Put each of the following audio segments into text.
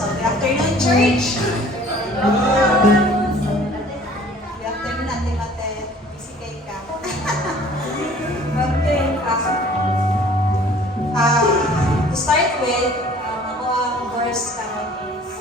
So, good afternoon, church. Good afternoon, Ate Mate. Busy kayo ka. Okay. To start with, ako ang verse namin is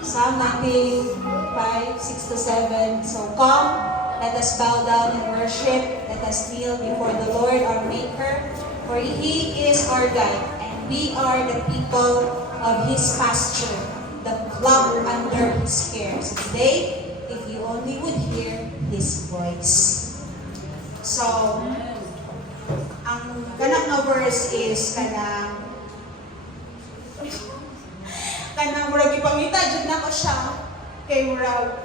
Psalm 95:6-7. So, come, let us bow down and worship. Let us kneel before the Lord our Maker. For He is our guide, and we are the people of His pasture, the flock under His care. So today, if you only would hear His voice. So, ang ganang na verse is kanang murag ipangita jud nako siya kay murag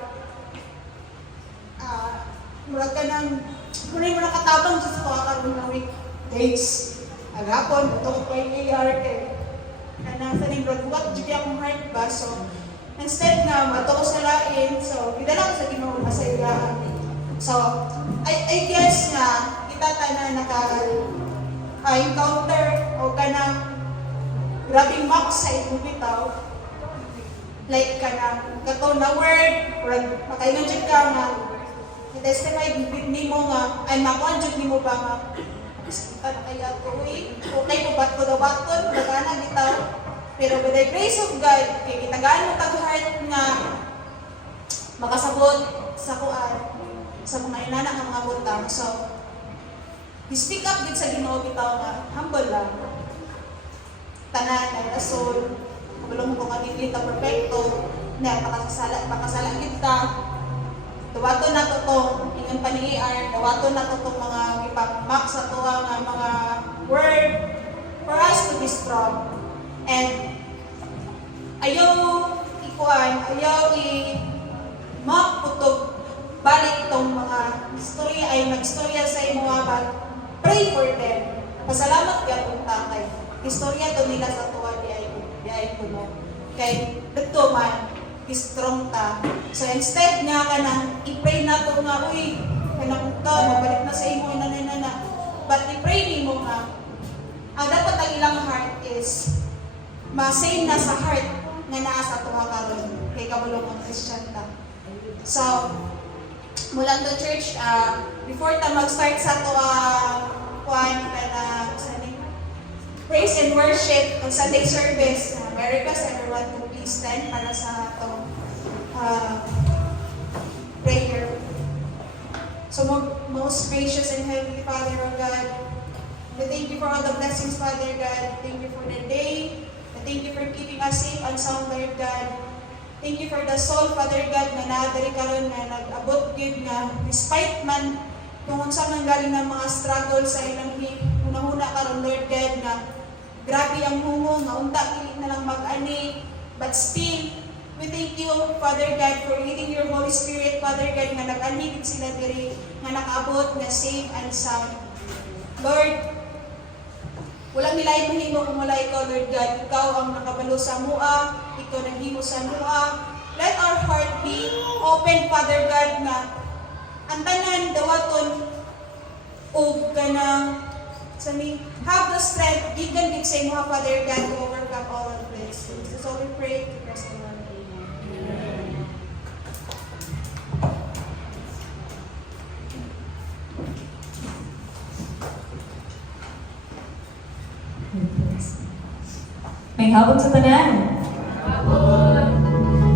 kanang murag nakatabang jud sa karon nga week days. Agapon, ito ko pa yung AR kay sa nimrod, what did akong heart ba? So, instead na mato ko sa lain, so, gidala ko sa Ginoo sa ilahan. So, I guess nga, kita tanan naka-encounter o kanang grabing mock sa itong bitaw. Like kanang kato na word, or makaingon dyan ka nga, i-testify ni mo nga, ay makuan dyan ni mo ba nga, kita na kaya ito okay po ba't ko daw baton, magana bitaw. Pero by the grace of God, kaya kitagaan mo tag-heart nga makasabot sa kuan, sa mga inana nga mga butang. So, speak up din sa Ginoo bitaw nga, humble lang. Tanan, ay rason, kabulong mo kung ating kita perfecto, na pakasala kita, dawato na to itong ingon paniiar, dawato na to itong mga ipagmak sa tuwa nga mga word for us to be strong. And ayaw i-mock putog balik itong mga istorya ay nagstorya sa imo but pray for them. Pasalamat ka kung takay. Istorya to nila sa tuwa di ay puno. Kay dito man strong ta. So instead nga kanang i-pray na to nga, uy, kanang to, mabalik na sa imo, inanay-nana. But i-pray ni mo nga, ang dapat ang ilang heart is, ma-save na sa heart nga naa sa tuwa karon kay kabulong ang Christian ta. So, mula to church, before ta mag-start sa tuwa, praise and worship on Sunday service, may request everyone to please stand para sa itong prayer. So, most gracious and heavenly Father of God, we thank you for all the blessings, Father God. Thank you for the day. Thank you for keeping us safe and sound, Lord God. Thank you for the soul, Father God, na nadari karon na nag-abot yun nga, despite man kung unsa man galing ng mga struggle sa ilang hunahuna karon, Lord God, na grabe ang hungo, nga unta kilit na lang mag-ani, but still, we thank you, Father God, for leading your Holy Spirit, Father God, nga nag-ani sila diri, nga nakaabot, nga safe and sound. Lord, walang nilain mahimo kung wala ikaw, Lord God. Ikaw ang nakabalo sa mua, ikaw naghimo sa mua. Let our heart be open, Father God, nga ang tanan dawaton o ganang have the strength, given big sa imo, Father God, to overcome all of this. So we pray to Christ the Lord. Amen. May hapon sa tanan. Hapon.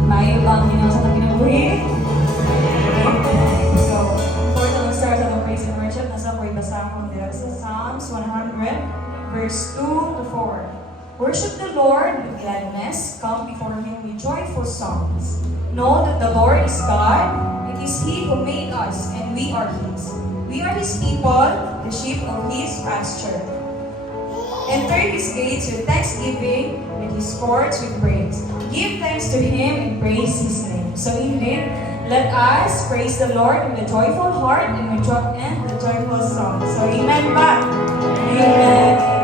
May ibang ginang sa kinabuhi. So, before the start of the praise and worship, nasa ko'y basahon nila sa Psalms 100, verse 2-4. Worship the Lord with gladness, come before Him with joyful songs. Know that the Lord is God, it is He who made us, and we are His. We are His people, the sheep of His pasture. Enter His gates with thanksgiving, and His courts with praise. Give thanks to Him and praise His name. So indeed, let us praise the Lord with a joyful heart and with the joyful song. So amen ba? Amen.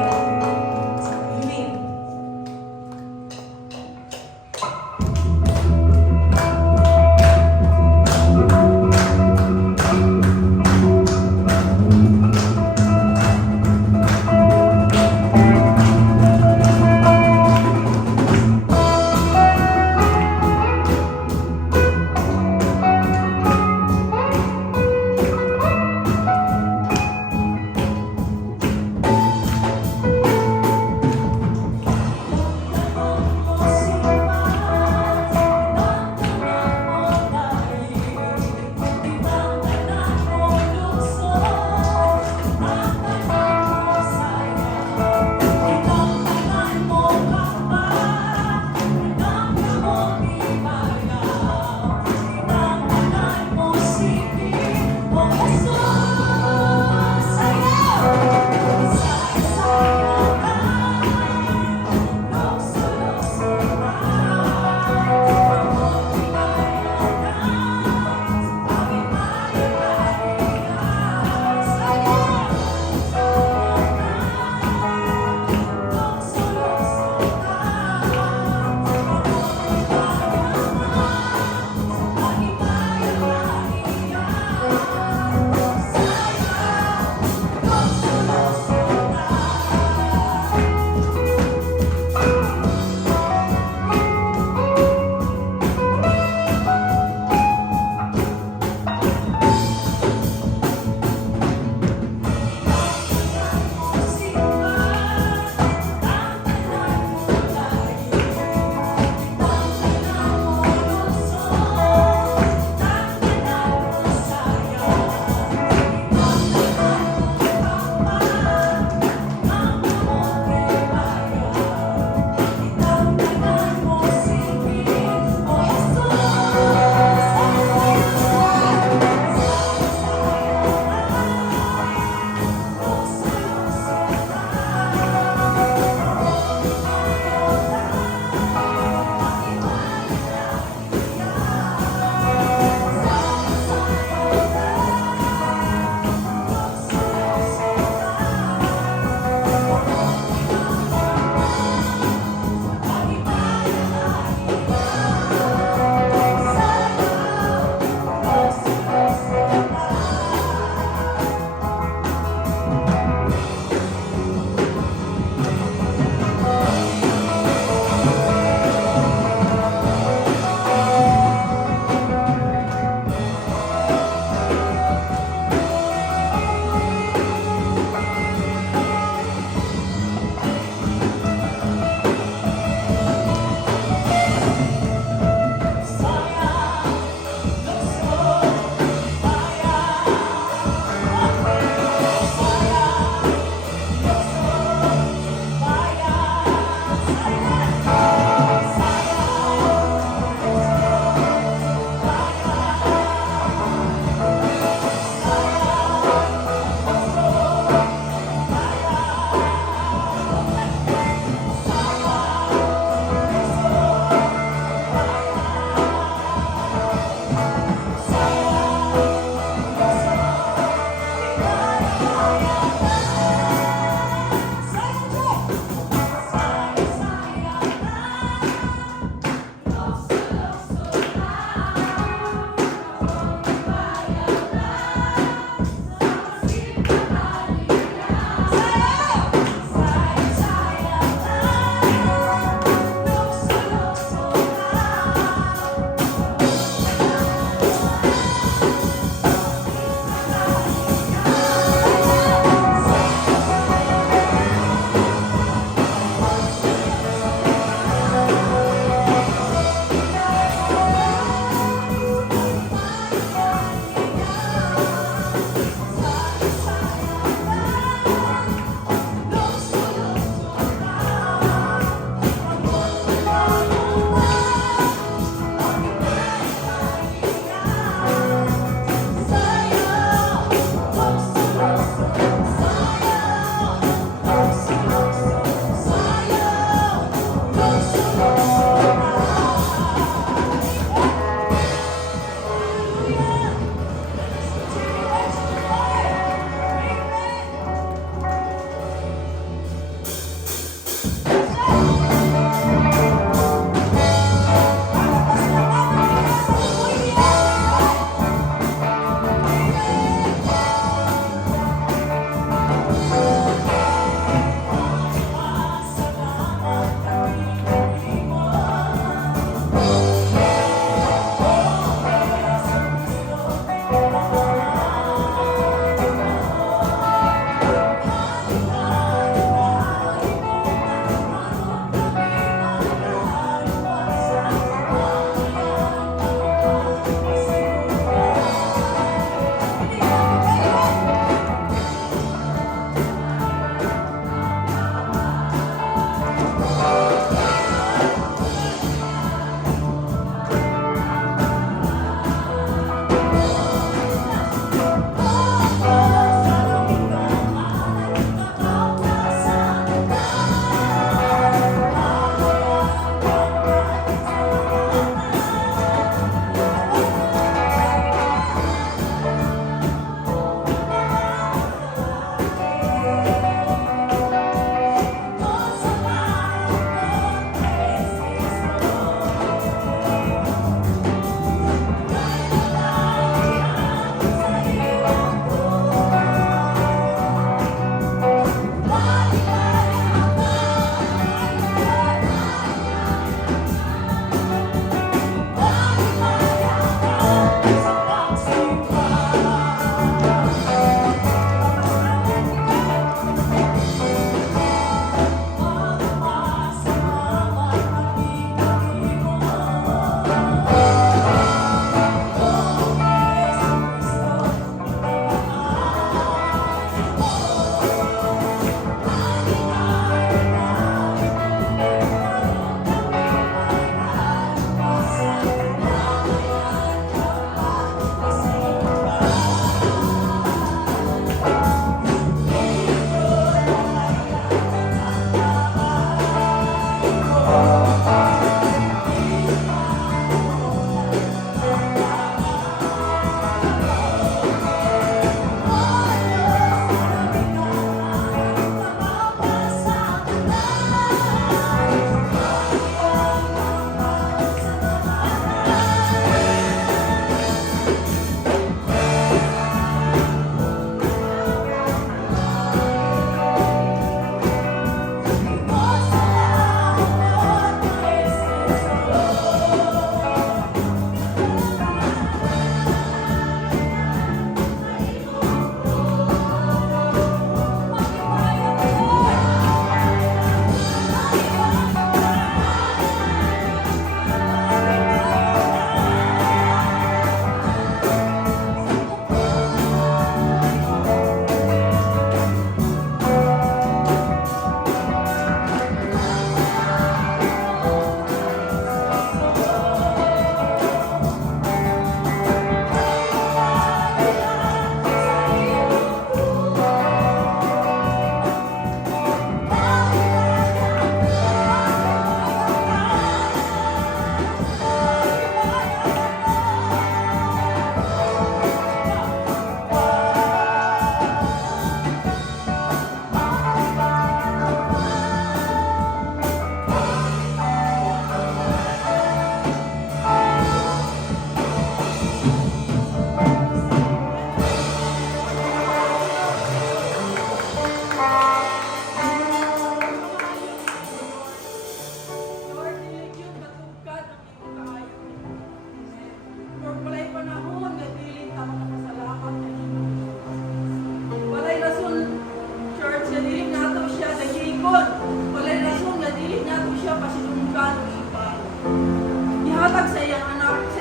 Salamat sa iyang anak,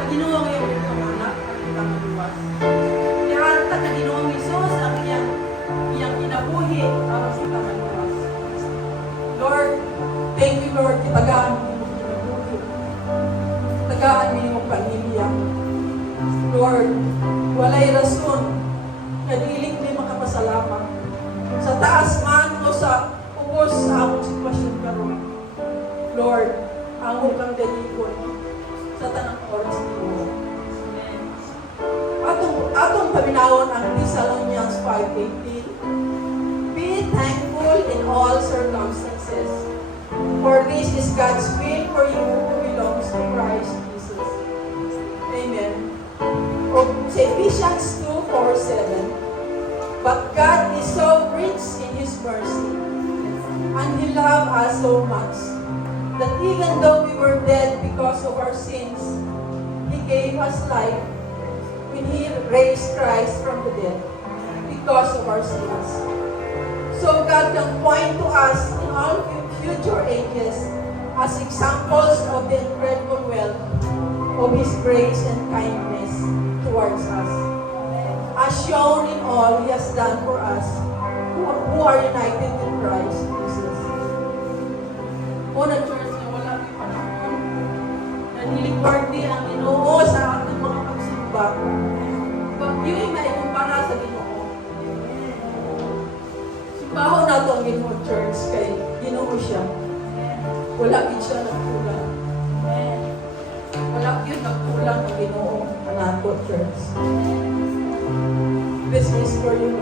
sa Ginoong iyang itong anak, ang itang luwas. Ihanta ka Ginoong Isus ang iyang inabuhi para sa itang luwas. Lord, thank you Lord, kitagaan mo yung kinabuhi. Kitagaan mo yung pamilya. Lord, walay rason, kadiling ni makapasalamat. Sa taas man o sa ubos sa akong sitwasyon karon. Lord, amo kang dalikon sa tanang oras niyo. Atong paminawon ang Thessalonians 5:18. Be thankful in all circumstances, for this is God's will for you who belongs to Christ Jesus. Amen. O sa Ephesians 2:4-7. But God is so rich in His mercy, and He loved us so much, that even though we were dead because of our sins, He gave us life when He raised Christ from the dead because of our sins. So God can point to us in all future ages as examples of the incredible wealth of His grace and kindness towards us, as shown in all He has done for us who are united in Christ Jesus. Una church na wala may panahon, naniligwardi ang Ginoo sa ating mga pagsimba. But yun may kumpara sa Ginoo. Simbaho na ito ang Ginoo church kay Ginoo siya. Wala din siya nagkulang. Wala yun nagkulang ang Ginoo ang ato church. This is for you.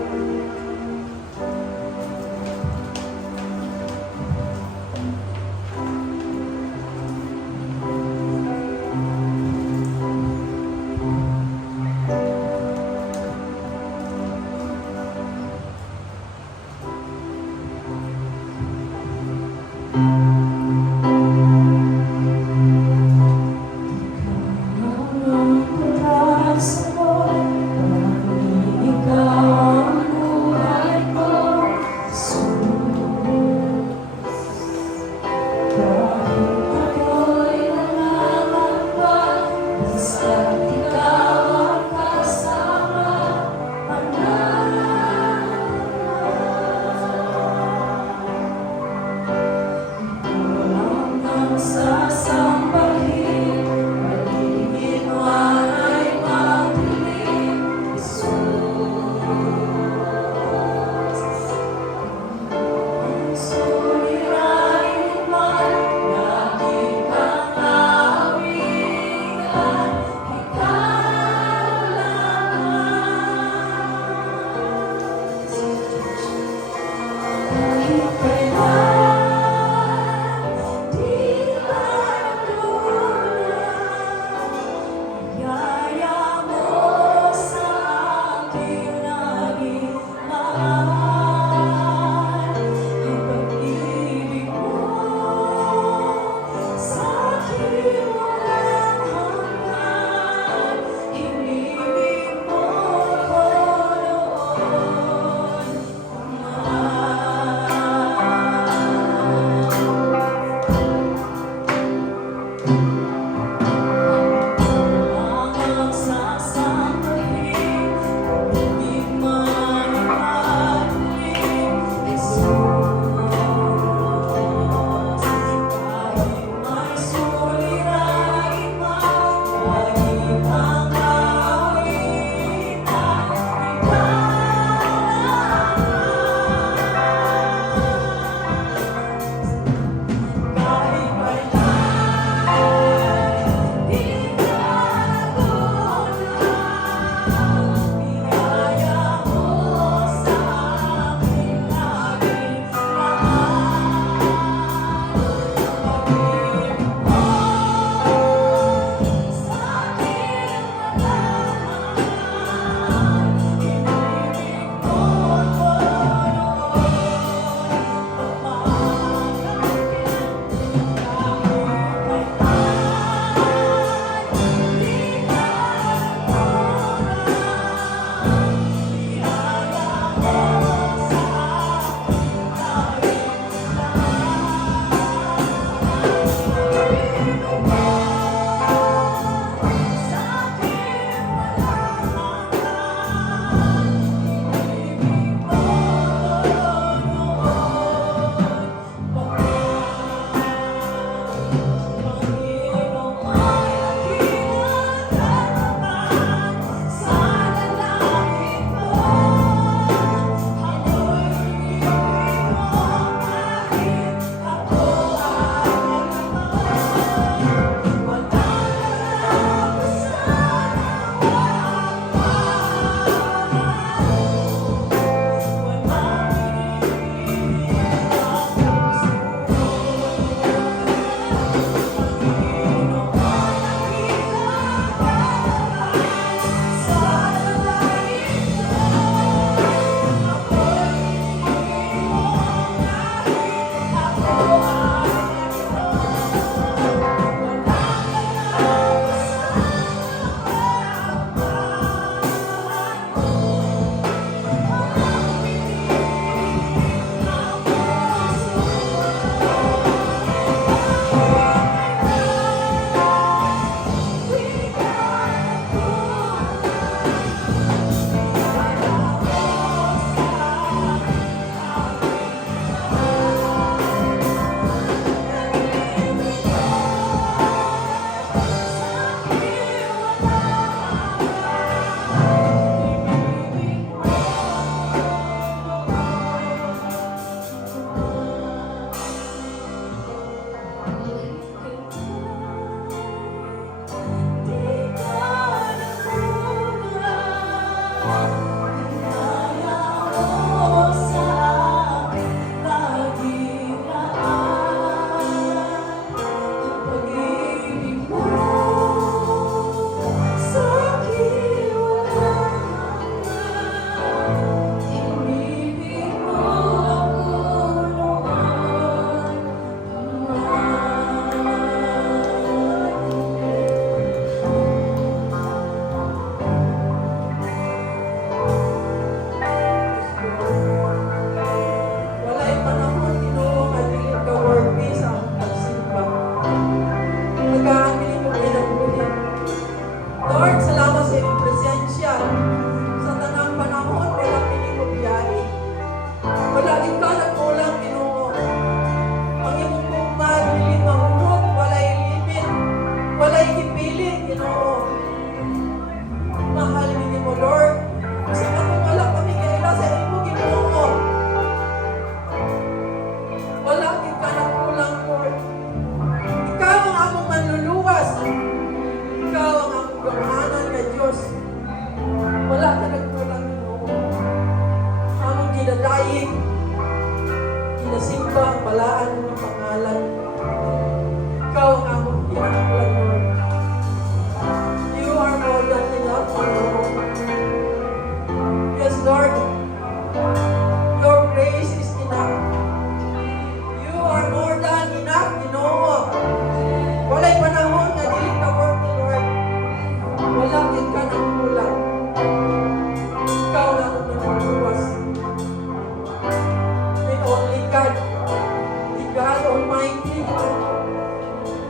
Almighty God.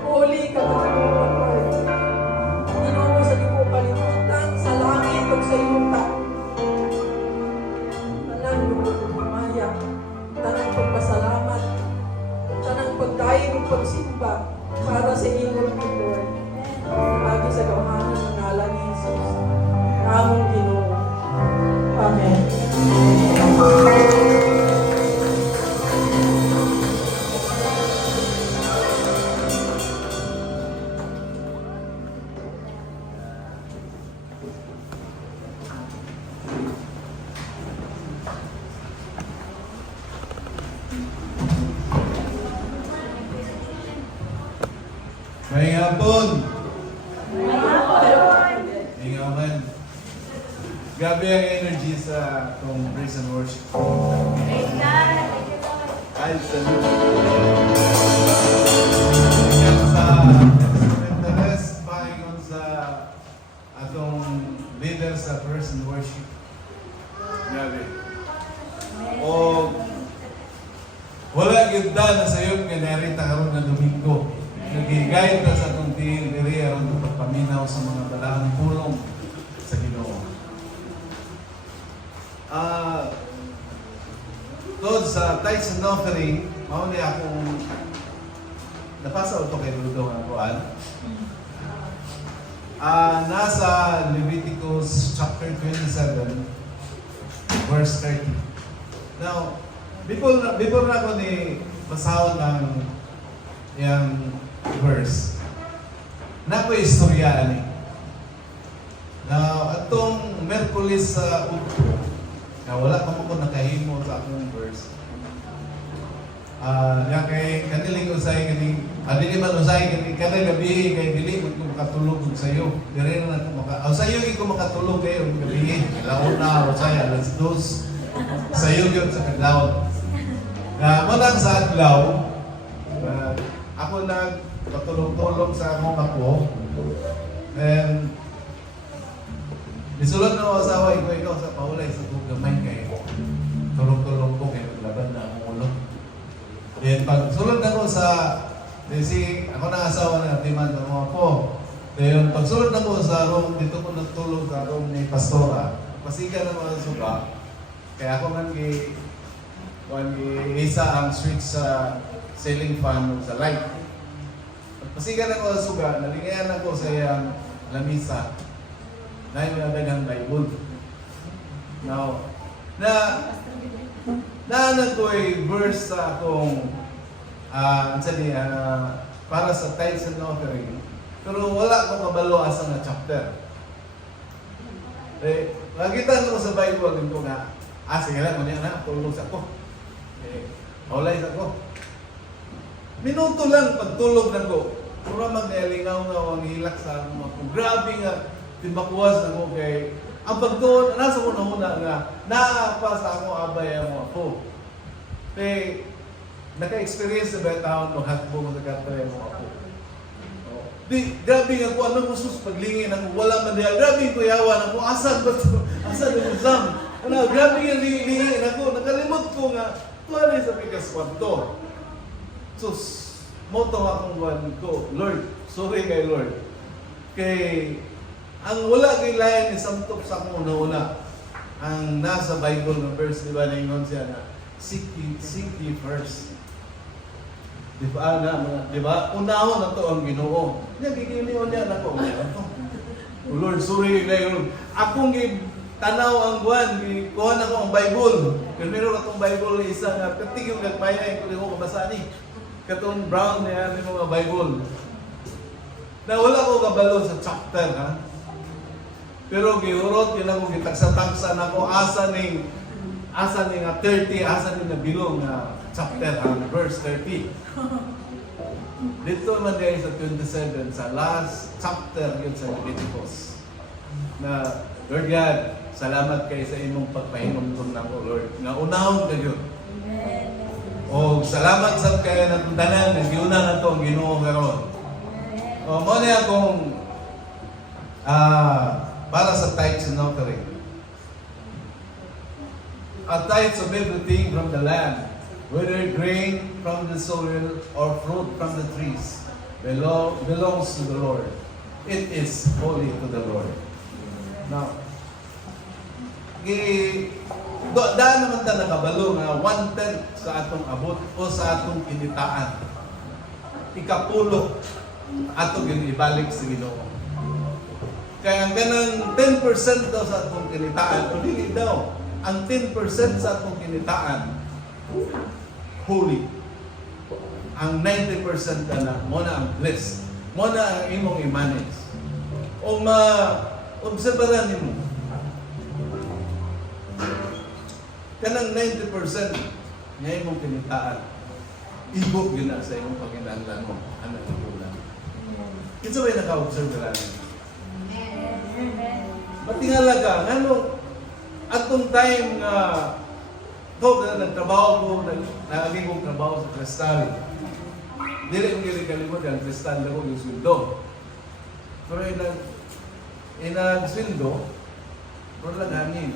Holy ka na, Lord. Ginoo sa di ko kalimutan sa langit o sa yuta. Tanang lumaya, tanang pagpasalamat, tanang pagdaig o pagsimba para sa ingon ni Lord. Lagi sa gawanan ng ngalan ni Jesus. Namong Ginoo. Amen. May hapon. May hapon. Grabe ang energy sa itong praise and worship. Ay, sa interest, pahingon sa atong leader sa praise and worship. Grabe. O wala yun na sa iyo nga narita karon na Domingo. Nagigayad na sa itong tiil, diri aron itong pagpaminaw sa mga balaang pulong sa Ginoo. Tod sa tithes and offering, mauni akong napasa ito kay Ludo nga kuan. Nasa Leviticus chapter 27, verse 30. Now, before na ako ni basahon ng yung verse, na ko istorya ani. Now, atong Merkulis sa Udto, na wala pa mo ko nakahimo sa akong verse. Yang kay kaniling usay kani, dili man usay kani kada gabi kay dili man ko makatulog sa iyo. Dire na ko sa iyo ko makatulog kayo gabi. Launa usay alas 2 sa iyo gyud sa kadlaw. Na manang sa adlaw, ako nagpatulog-tulog sa akong apo. And nisulod na ako asawa, ikaw sa paulay sa gamay kayo. Tulog-tulog ko kayo, naglaban na akong ulo. Then pag sulod na ako sa, ako na asawa na timan ng mga apo. Then pag sulod na ako sa room, dito ko nagtulog sa room ni Pastora. Pasiga na mga suka. Kaya ako man isa ang switch sa ceiling fan o sa light. Pasigan ako sa suga, nalingayan ako sa iyang lamisa na yung nabagang Bible. Now, naanan ko ay verse sa akong para sa tithes and offering. Pero wala akong kabalo asa na chapter. Nakita ko sa Bible din ko nga, sige lang, muna na, tulog sa ko. Maulay sa ko. Minuto lang pagtulog na ko. Pura magnalingaw nga ang hilak sa mga ko. Grabe nga, timbakwas na ko kay ang pagtuon, nasa una-una nga, naapa sa akong abay ang mga ko. Kaya, naka-experience na ba yung taon ng hatbo mo sa katay ang mga ko. Grabe nga ko, anong gusto paglingin ako, wala man diya. Grabe ko yawan ako, asan ba ito? Asan yung exam? Grabe nga lingin ako, nakalimot ko nga, tuwari sa pikas kwarto. Sus, moto akong buwan ko, Lord, sorry kay Lord. Kay, ang wala kay layan ni samtop sa akong una-una, ang nasa Bible na verse, di ba, naingon siya na, seek ye first. Di ba, di ba? Unahon na to ang Ginoo. Nagigilion niya na ko. Lord, sorry kay Lord. Akong tanaw ang buwan, kuha na ko ang Bible. Kaya meron akong Bible na isa nga, katig yung nagmaya, kung ko kabasa ni. Katong brown na yan yung mga Bible. Na wala ko kabalo sa chapter, ha? Pero giurot, yun ako, gitagsa-tagsa na ko, asa ning 30, asa ning nabilong na chapter, verse 30. Dito man din sa 27, sa last chapter yun sa Leviticus. Na, Lord God, salamat kayo sa imong pagpahinom na ko, Lord. Nga unahon kayo. O salamat sa kayo ng tanan, nagiuna na ito ang Ginoo karon. O mo niya akong para sa tithes and offering. A tithes of everything from the land. whether grain from the soil or fruit from the trees, belongs to the Lord. It is holy to the Lord. Now, daan naman ta nakabalo nga 1/10 sa atong abot o sa atong kinitaan. Ikapulo ato ibalik sa Ginoo. Kaya ang ganang 10% daw sa atong kinitaan, o dili daw, ang 10% sa atong kinitaan, holy. Ang 90% na mo na ang blessed. Mo na ang imong i-manage. O ma-obserbaran mo. Kanang 90% nga imong kinitaan, ibog yun na sa imong Panginoon mo, ang nagkukulang. Ito ay naka-obserbaran mo. Matingala ka, ano, atong time nga, nagtrabaho ko, naging kong trabaho sa Cristal. Dili ko kalimot ang Cristal na ko yung sweldo. Pero sweldo, pero lang hangin.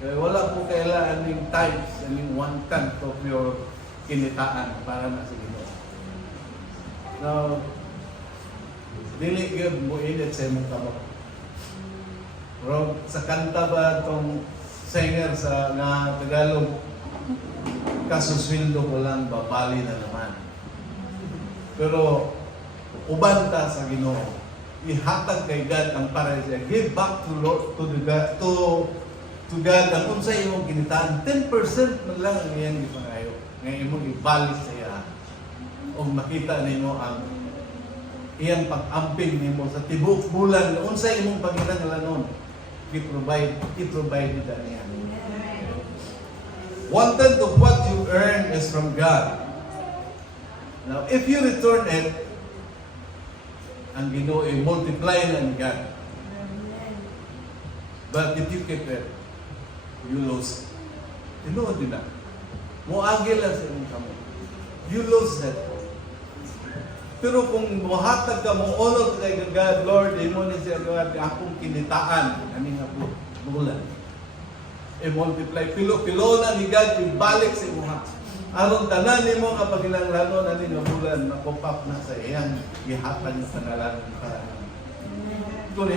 Kaya wala po kailangan ng times, yung 1/10 of your kinitaan para na sa Ginoo. Now, dili gyud mo init sa imong kamot. Pero sa kanta ba itong singer sa nga Tagalog, kasusweldo ko lang, babali na naman. Pero uban ta sa Ginoo, ihatag kay God ang para siya. Give back to Lord, to God ang unsa imong kinitaan. 10% man lang ang iyang gipangayo. Nga imong ibalik sa iya. O makita nimo ang iyang pag-amping nimo sa tibok bulan unsa imong panginahanglanon. I-provide nila niya. 1/10 of what you earn is from God. Now, if you return it, ang Ginoo ay multiply na ni God. But if you keep it, you lose it. Tinuod din na. Muagil lang sa imong kamot. You lose it. Pero kung muhatag ka, honor kay God, Lord, imo ni siya God, akong kinitaan, ani nga bulan. I-multiply. Pilo na ni God, ibalik sa imo. Aron tanan nimo nga pagkinahanglanon ani nga bulan, nakopap na sa iyang gihatag sa panalangin para. Kung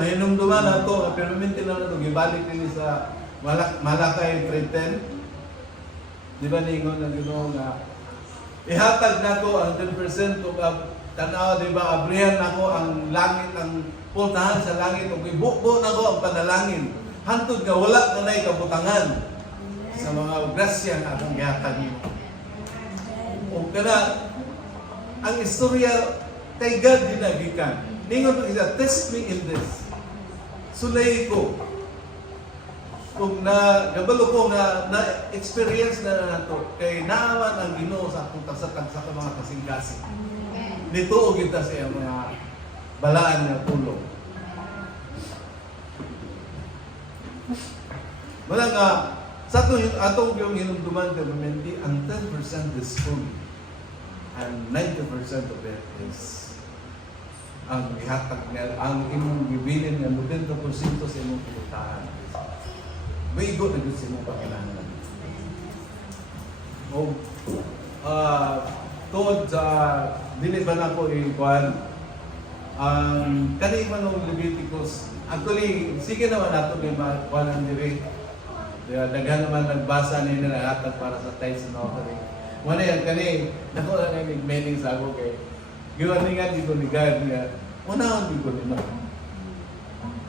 hinumduman na ito, permanente na ito, gibalik din sa Malakay 3:10. Di ba ningon na Ginoo nga ihatag na ko ang 10% kung tanaw, di ba, abrihan na ko ang langit, ang pultahan sa langit, kung ibukbo na ko ang panalangin, hantod nga wala na na'y kabutangan sa mga grasya na atong ihatag niyo. O kana, ang istorya kay God dinagikan. Ningon ko isa, test me in this. Sulay ko. Kung gabalo ko na-experience na nato, kay naaman ang Ginoo sa akong tagsa-tagsa ka mga kasing-kasing. Nituog kita sa mga balaan na tulong. Wala nga, sa atong yung hinumduman permanente, ang 10% is full. And 90% of it is ang ihatag niya, ang imong bibilin nga 90% sa imong kitaan. Maigo na dito sa imong pagkinahanglan. O, tuod sa, dili ba na ko ikuan, ang kanina man ng Leviticus, actually, sige naman nato may makuan ang diri. Daghan naman nagbasa nila na hatag para sa tithes and offering. Muna yan, kanina, naku lang yung meaning sa ako kay, giwan nga dito ni God nga, unahon dito ni Lord.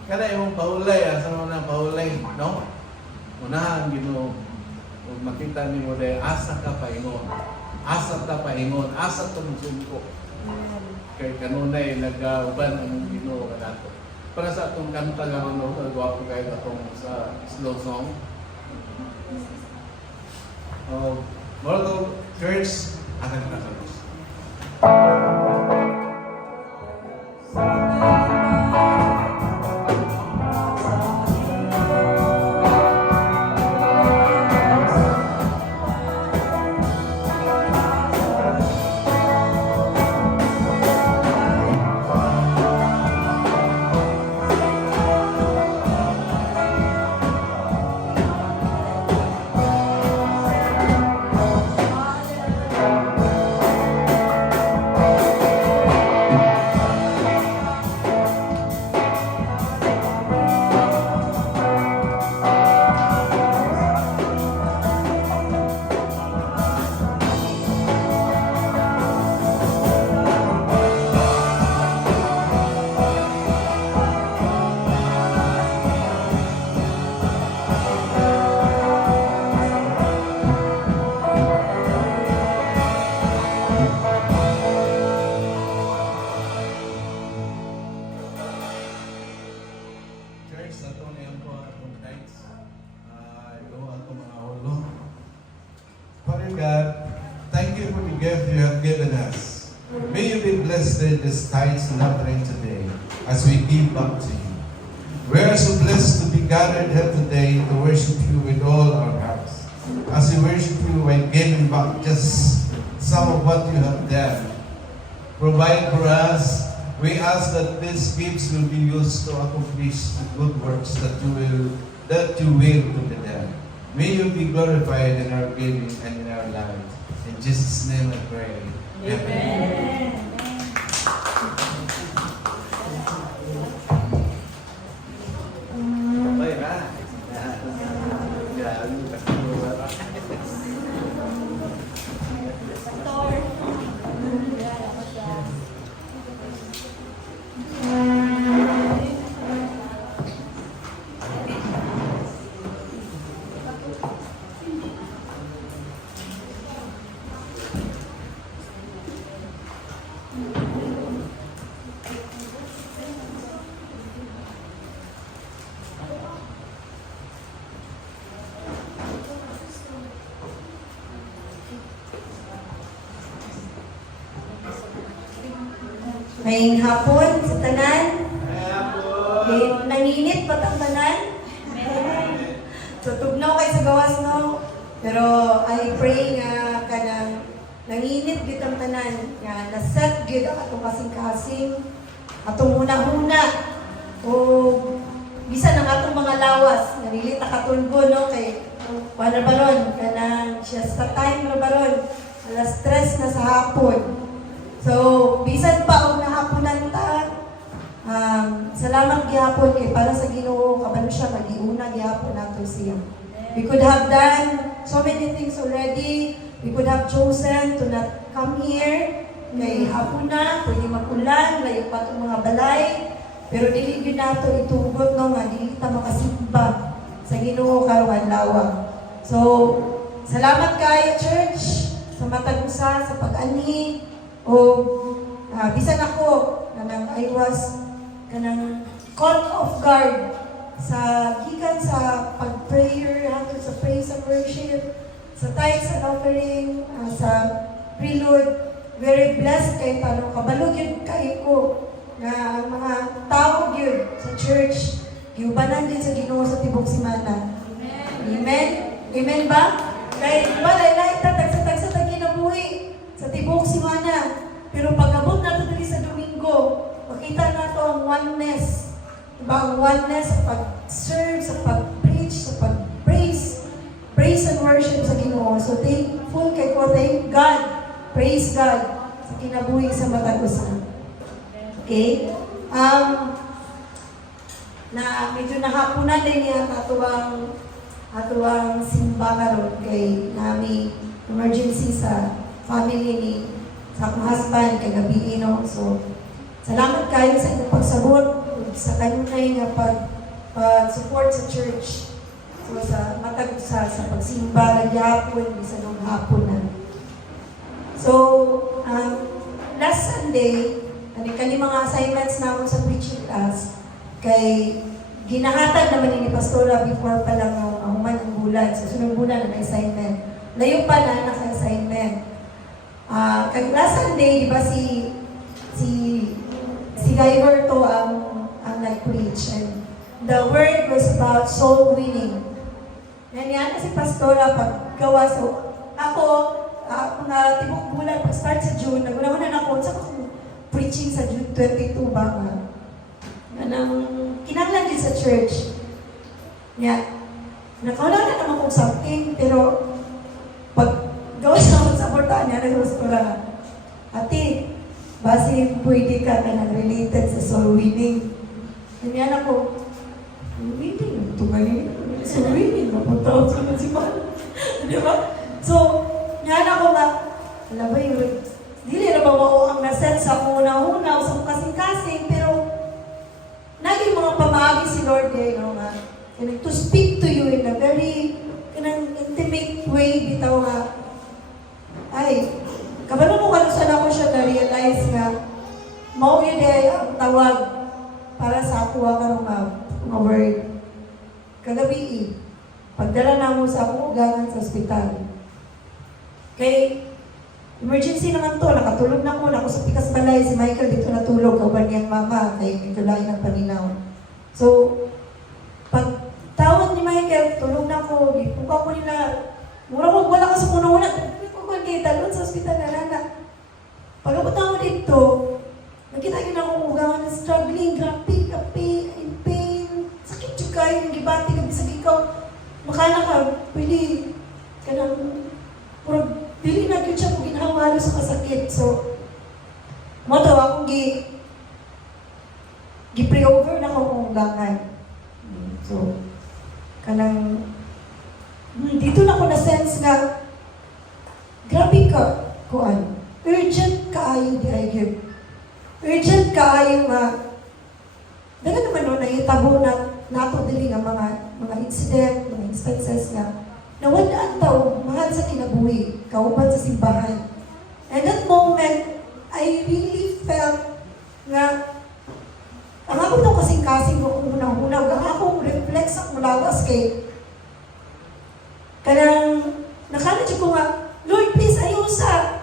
Kana imong pahulay, asa mo na pahulay, no? Unahan Ginoo, ug makita nimo dai asa ka paingon. Asa ta paingon, asa ta musuko. Kay kanunay nag-uban ang Ginoo kanato. Para sa atong kanta nga ano, gwapo kay atong sa slow song. Moral church, akan na for the gift you have given us. May you be blessed in this tithes and offering today as we give back to you. We are so blessed to be gathered here today to worship you with all our hearts. As we worship you by giving back just some of what you have done. Provide for us. We ask that these gifts will be used to accomplish the good works that you will to be done. May you be glorified in our giving and in our lives. In Jesus' name I pray. Amen. Okay na. Ngayong hapon sa tanan. Nanginit pa ang tanan. So tugnaw kay sa gawas no. Pero I pray nga kanang nanginit gid ang tanan nga naset gid ang atong kasing-kasing atong una-una o bisan ang atong mga lawas nga dili ta katulbo no kay wala baron kanang siesta time ra baron alas 3 na sa hapon. So, bisan pa og nahaponan ta, salamat gihapon kay para sa Ginoo kabalo siya magiuna gihapon nato siya. We could have done so many things already. We could have chosen to not come here. Kay hapon na, pwede magulan, layo pa itong mga balay. Pero dili gyud nato itugot no nga dili ta makasimba sa Ginoo karong adlaw. So, salamat kayo church sa matag usa sa pag-anhi. O bisan ako kanang I was kanang caught off guard sa gikan sa pag-prayer hangtod sa praise and worship sa tithes and offering sa prelude. Very blessed kay tanong kabalo gyud kay ko nga ang mga tao gyud sa church giubanan gyud sa Ginoo sa tibok semana. Amen. Amen ba? Kay balay tagsa-tagsa ta kinabuhi sa tibok semana. Pero pag-abot nato diri sa Domingo, makita nato ang oneness. Diba? Ang oneness sa pag-serve, sa pag-preach, sa pag-praise, praise and worship sa Ginoo. So thankful kay ko, thank God, praise God sa kinabuhi sa matag-usa. Okay? Na medyo nahapunan din niya atuang simba karon kay nami emergency sa family ni sa akong husband kay gabi no. So salamat kayo sa inyong pagsabot sa kanunay nga pag-support sa church. So sa matag sa pagsimba gyapon bisan og hapon na. So last Sunday ani kani mga assignments namon sa preaching class kay ginahatag naman ni Pastora before pa lang ang human ang bulan. So sunod bulan na assignment. Layo pa na naka-assignment. Kay last Sunday, di ba si Guyver to ang nag-preach. And the word was about soul winning. Yan si Pastora paggawa. So ako, na tibok bulan, pag-start sa June, naguna-una na ako, sa preaching sa June 22 ba nga. Kinanglan din sa church. Nakaulan na naman kong something, pero pag gawa sa portaan niya, nag-pastora. Ate, base pwede ka na related sa soul winning. Ganyan ako, soul winning, ito galing. Soul winning, mapunta ako sa nasipan. Di ba? So, yan ako nga, alam ba yun, dili na ba ang naset sa una-una o sa kasing-kasing, pero naging mga pamagi si Lord eh, no, nga, to speak to you in a very intimate way, bitaw nga, ay, kabalo mo kalusan ako siya na-realize nga, mao yun ang tawag para sa ako ang mga word. Kagabi, pagdala na mo sa ako, gangan sa ospital. Kay, emergency naman to, nakatulog na ako sa pikas balay, si Michael dito natulog, kauban niyang mama, kay ito lain ng paninaw. So, pag tawag ni Michael, tulog na ako, ipuka ko nila, mura ko, wala ka sa puno-una, ipuka kay talon sa ospital na nana. Pag-abot na ako dito, nakita ko na akong ugangan na struggling, grabe, in pain, sakit yung kayo, yung gibati, kabisag ikaw, makana ka, pwede, kanang, puro, dili na yun siya kung ginahawalo sa kasakit. So, mo daw akong gi-pray over na akong ugangan. So, kanang, dito na ko na-sense nga, grabe ka, kuan, urgent kaayo di ay give. Urgent kaayo nga, dala naman no, nahitabo na nato dili nga mga incident, mga instances nga, nawala ang tao, mahal sa kinabuhi, kauban sa simbahan. And that moment, I really felt nga, ang ako daw kasing-kasing ko unang-unang, ang akong reflex akong lawas kay, kanang, nakalat ko nga, Lord, please, ayaw sa,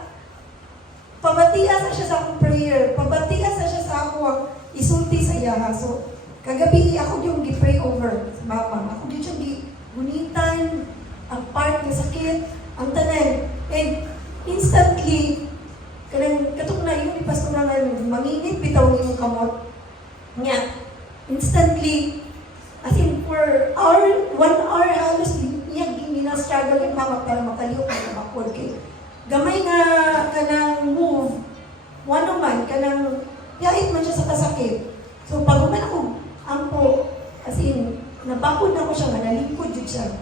pabatias na siya sa akong prayer, pabatias na siya sa akong isulti sa iya. So, kagabi ako yung gi-pray over sa mama. Ako yung gunitan, ang part ng sakit, ang tanan. And instantly, katok na yun, pastor na nga, manginit, bitaw yung kamot. Nga, instantly, as in for 1 hour halos, niya gina-struggle yung mama para makaliw ka na makod kay gamay nga kanang move, wano man, kanang yait man siya sa kasakit. So pag man ako, ampo, as in, napakod na ko siya, nalingkod yun siya.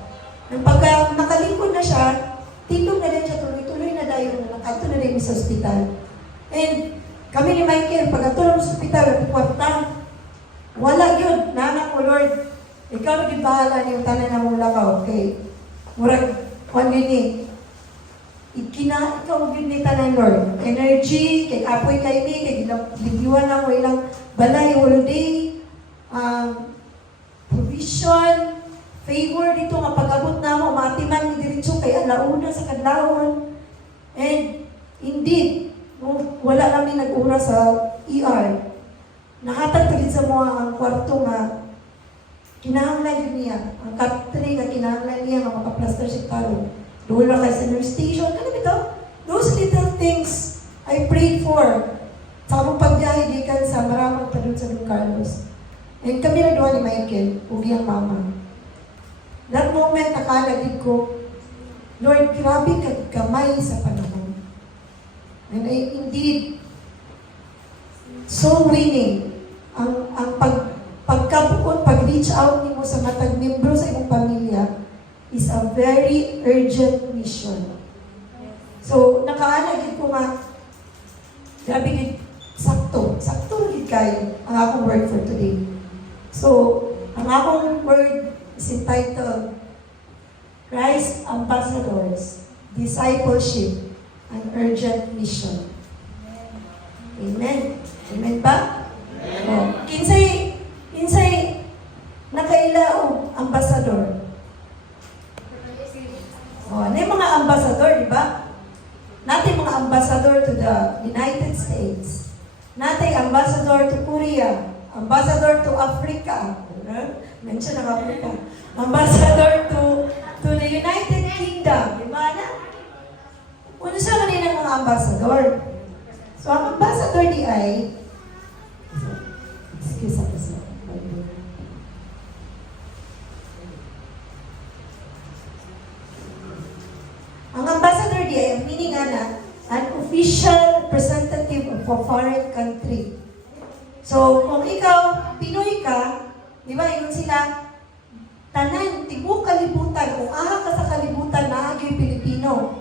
Nang pagka nakalingkod na siya, tindog na din siya, tuloy-tuloy na dayon na nakato na din sa ospital. And kami ni Michael, pag atulong sa ospital, kwarta, wala yun, nana ko, Lord, ikaw na bahala niyong tanan na mula ka, okay? Murag, kung yun ikaw ginita ng Lord. Energy, kay apoy kay ni, kay libiwan na mo ilang balay, all day, provision, favor dito, nga pag-abot na mo, matiman ni diretso kay alauna sa kadlawon. And indeed, wala namin nag-ura sa ER. Nahatag pa sa mga ang kwarto nga, kinahanglan yun niya. Ang kapatid nga kinahanglan niya nga makaplaster si Karo. Doon na kayo sa nurse station. Alam ito, those little things I prayed for. Sa akong pagbiyahe, di kan sa maramang pa doon sa Don Carlos. And kami na doon ni Michael, ugi ang mama. That moment, nakalagid ko, Lord, grabe ka gamay sa panahon. And indeed, so winning. Ang pagkabuon, pag-reach out nimo sa matag membro sa imong pamilya, is a very urgent mission. So, nakaalagid ko nga, grabe gid sakto gid kayo ang akong word for today. So, ang akong word is entitled, Christ Ambassadors, Discipleship, an Urgent Mission. Amen. Amen ba? Oh, kinsay nakailaw ambassador. Oh, ano yung mga ambassador, di ba? Natin mga ambassador to the United States. Natin ambassador to Korea. Ambassador to Africa. Mention ng Africa. Ambassador to the United Kingdom. Di ba na? Ano siya kanina mga ambassador? So, ang ambassador di ay, excuse us. Ang ambassador di ay, meaning na, an official representative of a foreign country. So, kung ikaw, Pinoy ka, di ba, yun sila, tanan, tibuok kalibutan, kung aha ka sa kalibutan, naagyo'y Pilipino.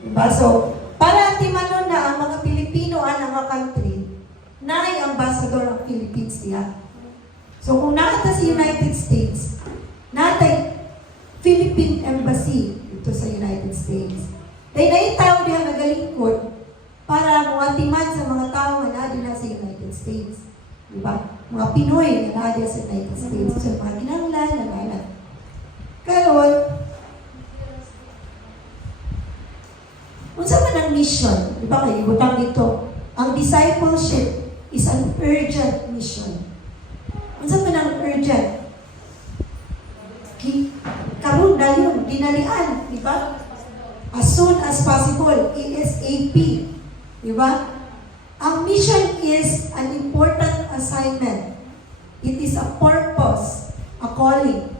Diba? So, para timanon na ang mga Pilipino ang mga country, na ay ambassador ng Philippines niya. So, kung nakata sa United States, natay Philippine Embassy dito sa United States. Dahil na yung tao niya nagalingkod para muatiman sa mga tao na nado na sa United States. Diba? Mga Pinoy na nado sa United States. So, mga ginanglan, nagalan. Karon, unsa man ang mission Di ba kayo ibutang dito? Ang discipleship is an urgent mission. Ano sa ang urgent? Karoon na yun, dinalian, di ba? As soon as possible, ASAP. Di ba? Ang mission is an important assignment. It is a purpose, a calling.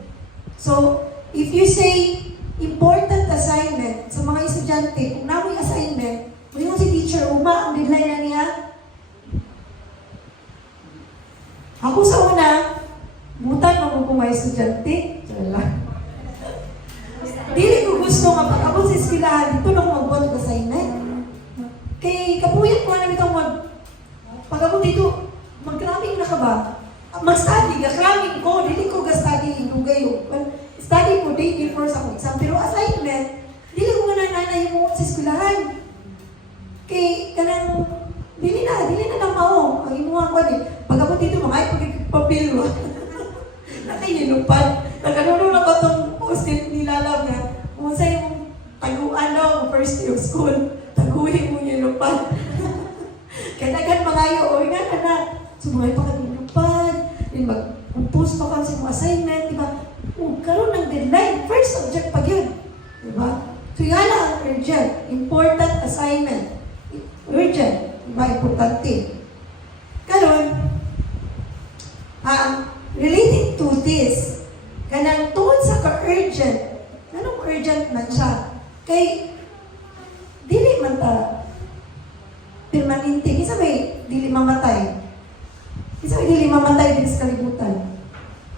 So, if you say important assignment sa mga estudyante, kung namoy assignment, kung si teacher, ang deadline na niya. Ako sa una, butan mo kung mga estudyante. Wala. Dili ko gusto nga pag ako sa eskwelahan, dito na ako mag-buat ng assignment. Kay kapuyan ko na itong pag ako dito, mag-cramming na ka ba? Mag-study ka, cramming ko, dili ko ga-study indugay o. Study ko day before sa akong exam. Pero assignment, dili ko nga nanay mo sa eskwelahan. Kay kanang dili na lang mao. Ang imuha ko ni pag ako dito mga pagpapil mo. Nakayilupad. Nagkaroon na ba itong post-it nilalam na kung sa yung taguan daw first year of school, taguhin mo yung lupad. Kaya nagan mga iyo, o nga na, sumulay pa kami lupad, din mag-compose pa kami sa mga assignment, di ba? Karoon ng deadline, first subject pa yun. Di ba? So yan ang urgent, important assignment. Urgent, di ba? Importante. Karoon, related to this, kanang tungkol sa ka-urgent, anong urgent man siya? Kay, dili man ta, permanente, isa may dili mamatay. Isa may dili mamatay din sa kalibutan.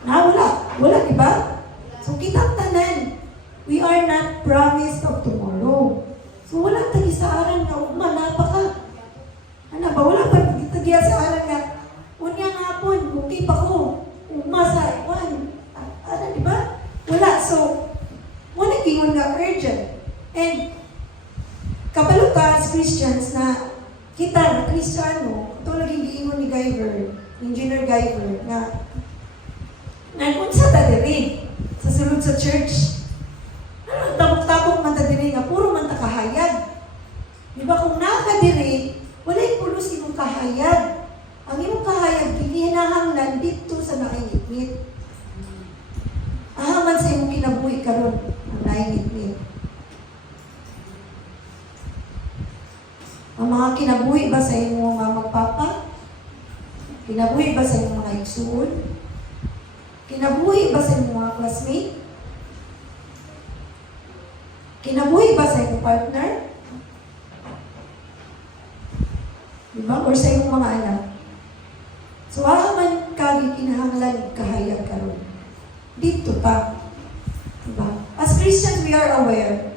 Wala, di ba? So, kitang tanan, we are not promised of tomorrow. So, wala tagi sa aran nga, umanapa ka. Ano ba, wala pa tagi sa aran nga, unya nga hapon, okay pa ko, umasa, ano, di ba? Wala, so, wala gingon nga urgent. And, kapalo ka as Christians na kita na Kristiyano, ito naging giingon ni Guyver, Engineer Guyver, na unsa ta diri sa sulod sa church. Tabok-tabok man ta diri nga puro man ta kahayag. Di ba kung naka diri, walay pulos imong kahayag. Ang imong kahayag gihinahanglan dito sa naingit-ngit. Ahaman sa imong kinabuhi karon ang naingit-ngit. Ang mga kinabuhi ba sa imong mga magpapa? Kinabuhi ba sa imong mga igsuon? Kinabuhi ba sa imong mga classmate? Kinabuhi ba sa imong partner? Diba? Or sa imong mga anak? So, man kagi kinahanglan kahayag karon. Dito ta. Diba? As Christians, we are aware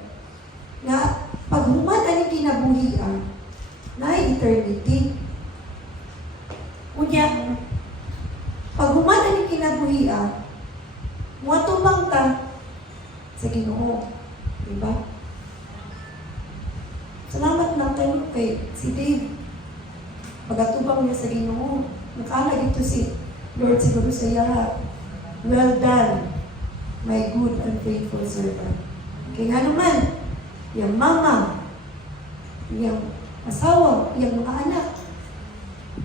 na pag human ang kinabuhian, na eternity. Unya, pag human ang kinabuhian, muatubang ta sa Ginoo. Diba? Salamat lang tayo kay si Dave. Pag-atubang niya sa Ginoo, nakaala dito si Lord siguro sa iya. Well done, my good and faithful servant. Kaya nga naman, yung mama, yung asawa, yung mga anak,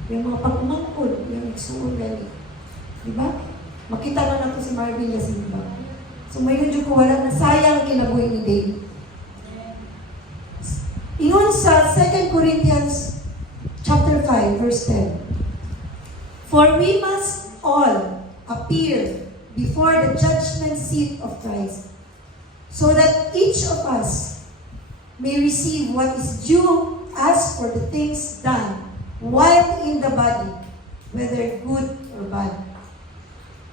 yung mga pagmangkod, yung igsuon gani. Diba? Makita na nato si Marvin Yasimba. So may medyo ko wala na sayang kinabuhi ni Dave. Ingon sa 2 Corinthians chapter 5, verse 10. For we must all appear before the judgment seat of Christ, so that each of us may receive what is due us for the things done while in the body, whether good or bad.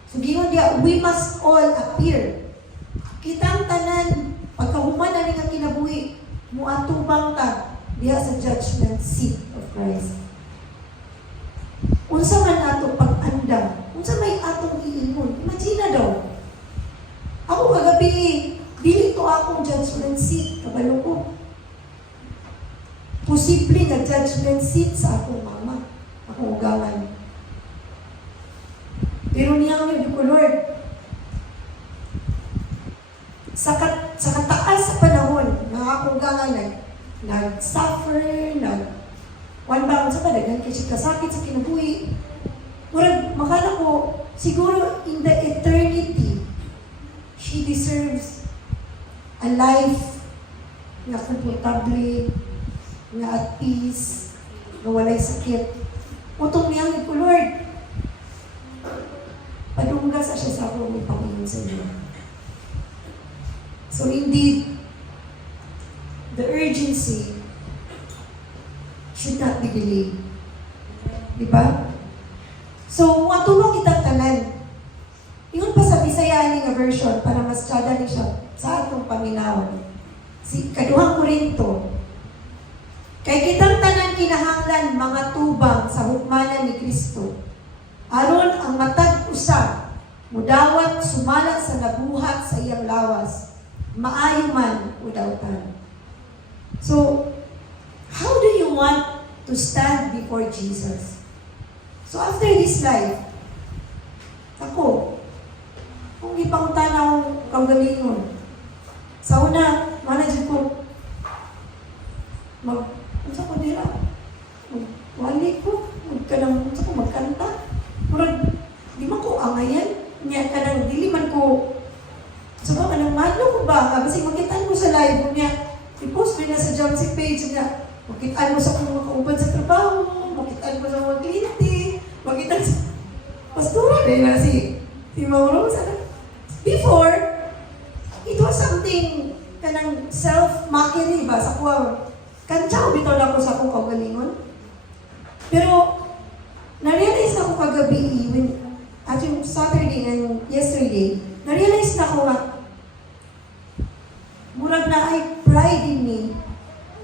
So, gingon diya, we must all appear. Kitang tanan, pagkahuman na nga kinabuhi, muatubang ta diya sa judgment seat of Christ. Unsa man ato pag-andam, unsa may atong iingon. Imagine daw, ako kagabi, dili to akong judgment seat, kabalo ko. Posible nga judgment seat sa akong mama, akong ugawan. Pero niya ko, Lord, sa kataas sa panahon, mga akong ugawan, nag-suffer, one bound sa padagan, kasi kasakit sa kinabuhi. Murag, makala ko, siguro in the eternity, she deserves a life na komportable, nga at peace, na walay sakit. Utong niyang ko, Lord, padunggas siya sa akong Panginoon sa iyo. So indeed, the urgency should not be delayed. Diba? So, matulong kitang tanan. Ingon pa sa Bisaya nga version para mas tsada ni siya sa atong paminawan. Si Kaduhang Korinto. Kay kitang tanan kinahanglan mga tubang sa hukmanan ni Kristo. Aron ang matag usa mudawat sumala sa nabuhat sa iyang lawas. Maayo man udawtan. So, how do you want to stand before Jesus? So after this life, ako, kung ipangtanaw kang galingon, sa una, manager ko, ano ko nila? Wali ko, magkanta. Murag, di man ko angayan, niya ka nang dili man ko, so ba, anong mano ko ba? Kasi makitaan mo sa live niya, i-post mo na sa Jamsey page niya, makitaan mo sa kung mga kauban sa trabaho, makitaan mo sa mga kliyente, makitaan sa pastora rin na si Mauro. Before, it was something kanang self-mockery ba sa kuwa. Kantsaw bitaw na ako sa akong kaugalingon. Pero, na-realize na ako kagabi, at yung Saturday and yesterday, na-realize na ako nga, murag na I pride in me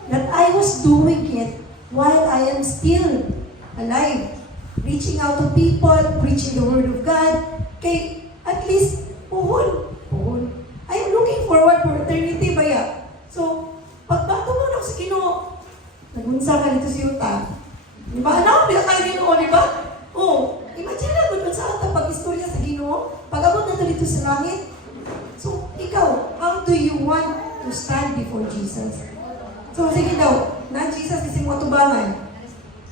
that I was doing it while I am still alive. Reaching out to people, preaching the Word of God, kay at least, puhon. I am looking forward for eternity ba ya? So, pagbato mo na sa Ginoo, nagunsa ka dito si Yuta. Di ba? Anak, bila kayo Ginoo, di ba? Oh, imagine na kung sa ata pag-istorya sa Ginoo, pag-abot na dito sa langit. So, ikaw, how do you want to stand before Jesus? So, sige daw, na Jesus kasi mo tubangan.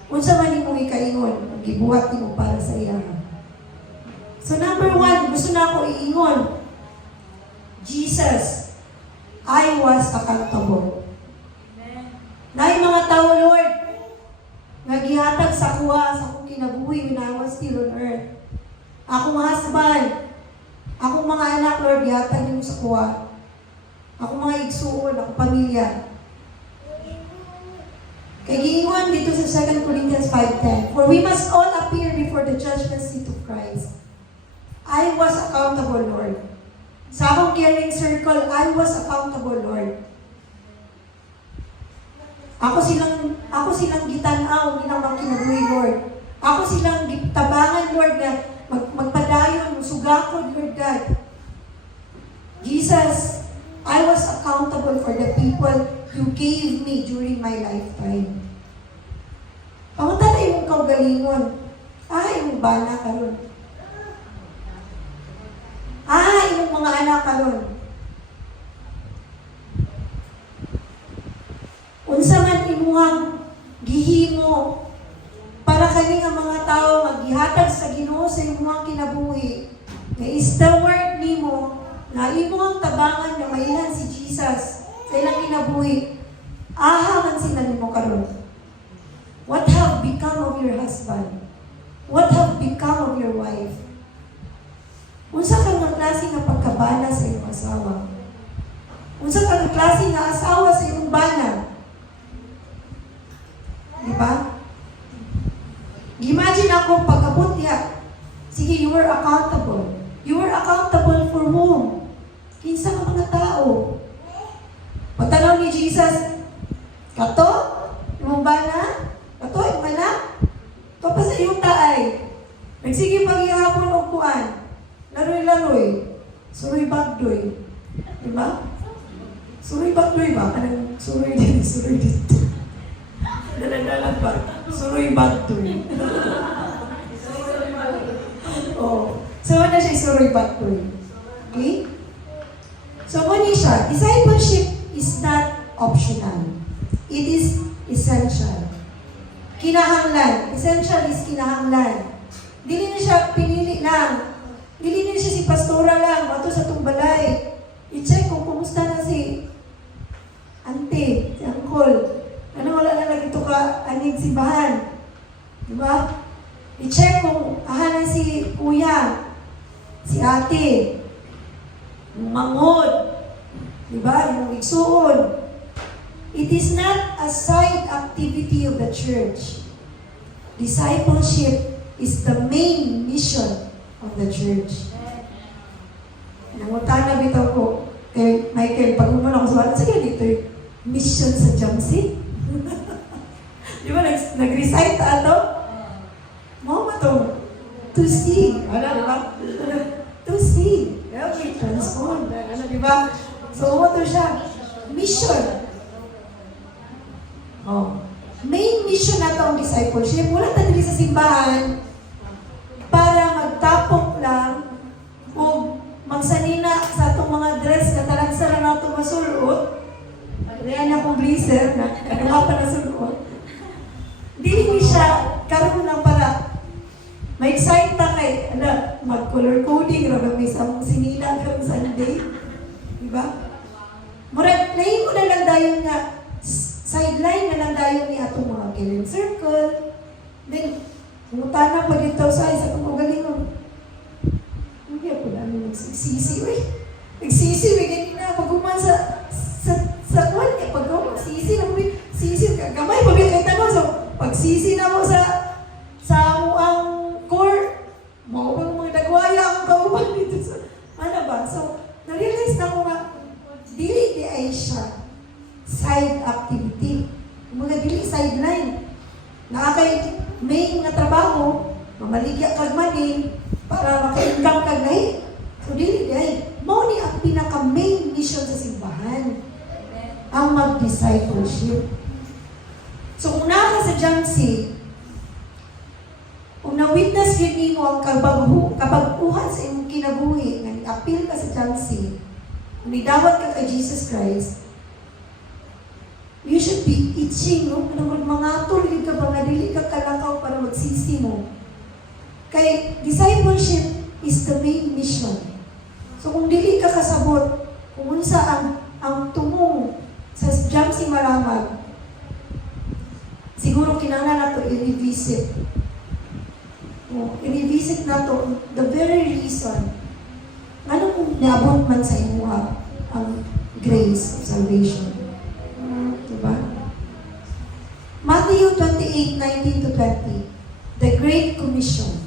Unsa man imong ikaingon, gibuhat nimo para sa iya. So number 1, gusto na ako iingon. Jesus, I was accountable. Naay mga tao, Lord, nga gihatag sa kuha sa akong kinabuhi when I was still on earth. Akong husband, akong mga anak, Lord, gihatag nimo sa kuha. Akong mga igsuon, akong pamilya. Kaya giingon dito sa 2 Corinthians 5:10, for we must all appear before the judgment seat of Christ. I was accountable, Lord. Sa akong caring circle, I was accountable, Lord. Ako silang gitanaw, ginamang kinabuhi, Lord. Ako silang gitabangan, Lord, na magpadayon, sugakod, Lord God. Jesus, I was accountable for the people you gave me during my lifetime. Pangunta na yung kaugalingon. Yung bana karon. Yung mga anak karon. Unsa man imuhang gihimo para kani nga mga tao maggihatag sa Ginoo sa imuhang kinabuhi. Nga istaward nimo na imuhang tabangan nga mailan si Jesus sa ilang kinabuhi. Man sila nimo karon. What have become of your husband? What have become of your wife? Unsa ka nga klase nga pagkabana sa iyong asawa? Unsa ka nga klase nga asawa sa iyong bana? Di ba? Imagine ako pag-abot niya. Sige, you were accountable. You were accountable for whom? Kinsa ka mga tao? Pagtanaw ni Jesus, kato, imong bana, kato, imong anak, ito pa sa iyong taay. Nagsige paghihapon o kuan, laroy-laroy, suroy bagdoy. Diba? Suroy bagdoy ba? Anong suroy dito, suroy dito. Dala-dala ba? Suroy bagdoy. Oh. So, ano siya suroy bagdoy? Okay? So, ano siya? Discipleship is not optional. It is essential. Kinahanglan. Essential is kinahanglan. Dili na siya pinili lang. Dili na siya si pastora lang. Mato sa itong balay. I-check kung kumusta na si auntie, si uncle. Ano wala na lagi ito ka anig simbahan. Diba? I-check kung ahanan si kuya, si ate, yung mangod. Diba? Yung igsuon. It is not a side activity of the church. Discipleship is the main mission of the church. Nangutana bitaw ko kay Michael, pag umuna ako sa wala, sige dito yung mission sa Jamsi. Di ba, nag-recite ato? Mo ba ito? To see. Wala, di ba? To see. May transform. Ano, di ba? So, what siya? Mission. Oh. Main mission na ang discipleship. Wala tayo sa simbahan para magtapok lang o magsanina sa itong mga dress na talagsara na itong masulot. Ayan akong blazer na ano pa na sulot. Dili siya karoon lang para ma-excite ta kay mag-color coding raga may sa sinila karong Sunday. Diba? Murag, nahimo na lang dayon nga sideline na lang dayon ni atong mga Galen Circle. Then, mutana pa dito sa isa kong magalingon. Hindi ako namin nagsisisi, uy. Nagsisi, uy, ganyan na. Pag-uman sa kwan, pag-uman, sisi na mo, sisi, gamay, pag-uman, tanong, so, pag-sisi na mo sa ang core, mo mga nagwaya ang kauban dito sa, ano ba? So, na-realize na ko nga, dili di ay siya side activity. Mga dili sideline. Nakakay main nga trabaho, mamaligya kag money para maka-income kag lahi. So dili di ay mao ni ang pinaka main mission sa simbahan. Ang mag-discipleship. So kung naa ka sa Jamsi, kung na-witness yun nimo ang kabag-uhan sa imong kinabuhi, nga ni-appeal ka sa Jamsi, kung nidawat ka kay Jesus Christ, you should be itching, no? Kung mga tulig ka ba nga dili ka kalakaw para magsisi mo. Kay discipleship is the main mission. So kung dili ka kasabot, kung unsa ang tumong sa Jamsi Maramag, siguro kinahanglan nato i-revisit. I-revisit nato the very reason ano kung naabot man sa imo ang grace of salvation. Diba? Matthew 28:19-20, the Great Commission.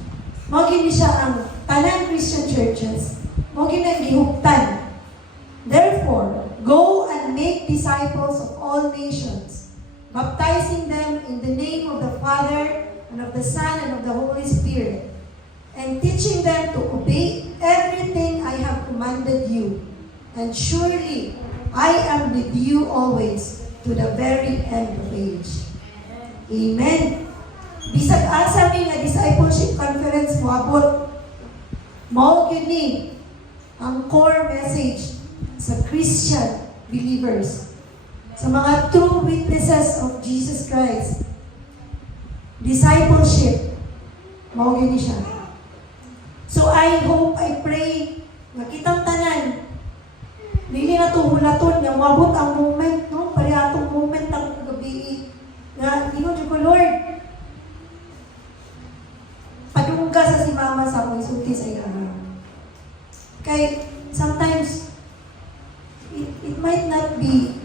Mawagin niya siya ang tanan Christian churches. Mawagin na gihuptan. Therefore, go and make disciples of all nations, baptizing them in the name of the Father, and of the Son, and of the Holy Spirit, and teaching them to obey everything I have commanded you. And surely, I am with you always, to the very end of age. Amen. Bisag asa mi nga discipleship conference moabot, mao gyud ni ang core message sa Christian believers, sa mga true witnesses of Jesus Christ. Discipleship, mao gyud ni siya. So I hope, I pray, nga kitang tanan, dili na ito hulaton nga mabot ang moment, no? Parehantong moment ang gabi nga, Ginoo ko, Lord, padung ka sa si Mama sa akong isulti sa iya. Kay, sometimes, it might not be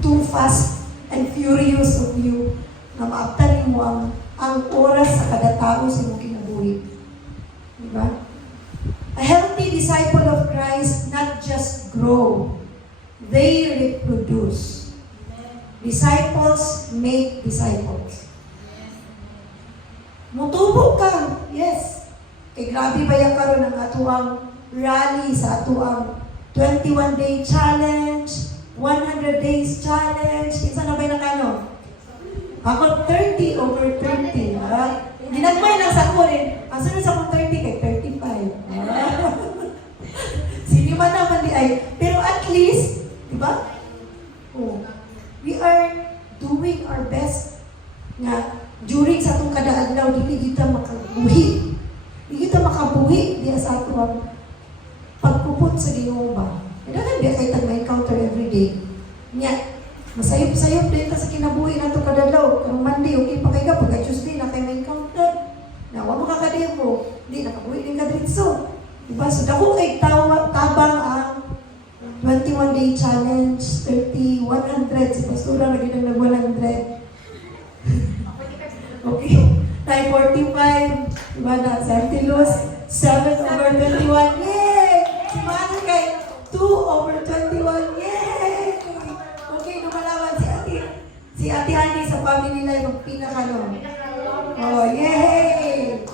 too fast and furious of you na maaptan mo ang oras sa kada tao sa imong kinabuhi. Diba? A healthy disciple of Christ not just grow, they reproduce. Disciples make disciples. Mutubo ka, yes. Kay grabe ba yung karoon ng atuang rally sa atuang 21-day challenge, 100 days challenge. Kinsa na ba yung nakano? Ako 30 over 30. Ginagmay lang sa ako rin. Ang sunod sa akong 30 kay 35. Sinima naman di ay. Pero at least, di ba? Oh, we are nga during sa atong kadaadlaw dili kita makabuhi. Dili kita makabuhi diya sa atong pagpupot sa Ginoo ba. Kailangan biya kay tag ma-encounter every day. Nya, masayop-sayop din ta sa kinabuhi nato kadadlaw. Karong Monday okay pa kay ka pagka Tuesday na kay ma-encounter. Na wa makakademo, di nakabuhi din ka diretso. Diba? So dako kay tabang ang 21-day challenge, 30, 100. Si Pastora lagi nang nag-100. Okay. 9:45. Diba na? Santilos, 7/21. Yay! Si Mana kay 2/21. Yay! Okay, lumalawan si Ate Ani sa family nila yung pinakano. Oh, yay!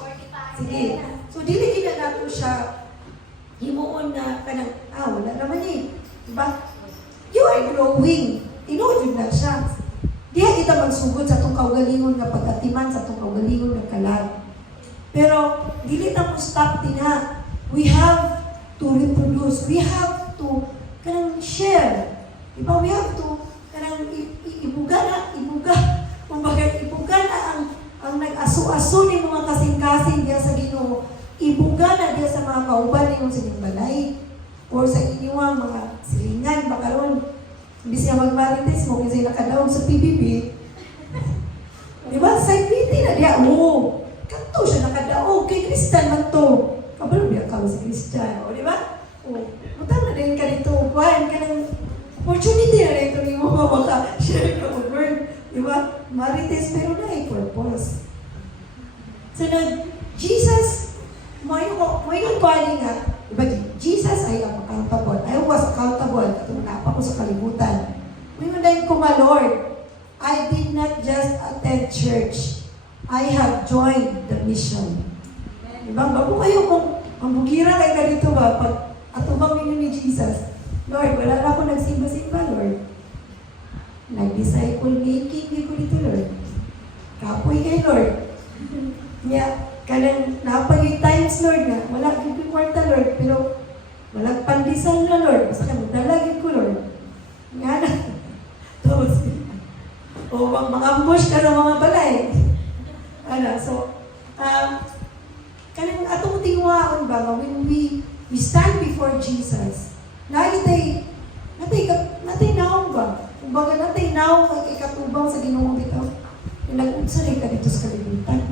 Sige. So, dili kita nato siya himuon na kanang, wala naman eh. Diba? You are growing. Tinuod na siya. Diya kita magsugod sa itong kaugalingon nga pagkatiman, sa itong kaugalingon nga kalag. Pero, dili na mo stop din ha. We have to reproduce. We have to kanang share. Diba? We have to kanang ibuga na ang nag-aso-aso ni mga kasing-kasing diya sa Ginoo. Ibuga na diya sa mga kauban ninyo sa inyong balay or sa inyong mga silingan bakaron. Imbis nga magmarites mo kasi nakadaog sa PBB. Diba? Sa meeting na diya, kanto siya nakadaog kay Kristan man to. Kabalo biya ka si Kristan, diba? Mutang na din ka dito, kuhan ka ng opportunity na rin ito mo maka-share ka of word. Diba? Marites pero na ay purpose. So Jesus, mo yung calling nga, diba, Jesus ay accountable. I was accountable katong napa ko sa kalibutan. Mo yung dahil ko nga, Lord, I did not just attend church. I have joined the mission. Diba? Bago kayo kung mabugira kayo ka dito ba, pag atubang ninyo ni Jesus, Lord, wala na ako nagsimba-simba, Lord. Nag-disciple making, di ko dito, Lord. Kapoy kay Lord. Kanang napag times, Lord, na wala yung kwarta, Lord, pero walang pandesal na, Lord. Basta ka magdalagin ko, Lord. Nga na. Tapos, mag-ambush ka ng mga balay. So, kanang atong tingwaon ba, when we stand before Jesus, natay naong ba? Kumbaga natay naong kay ikatubang sa Ginoo bitaw. Nag-unsa ka dito sa kalibutan.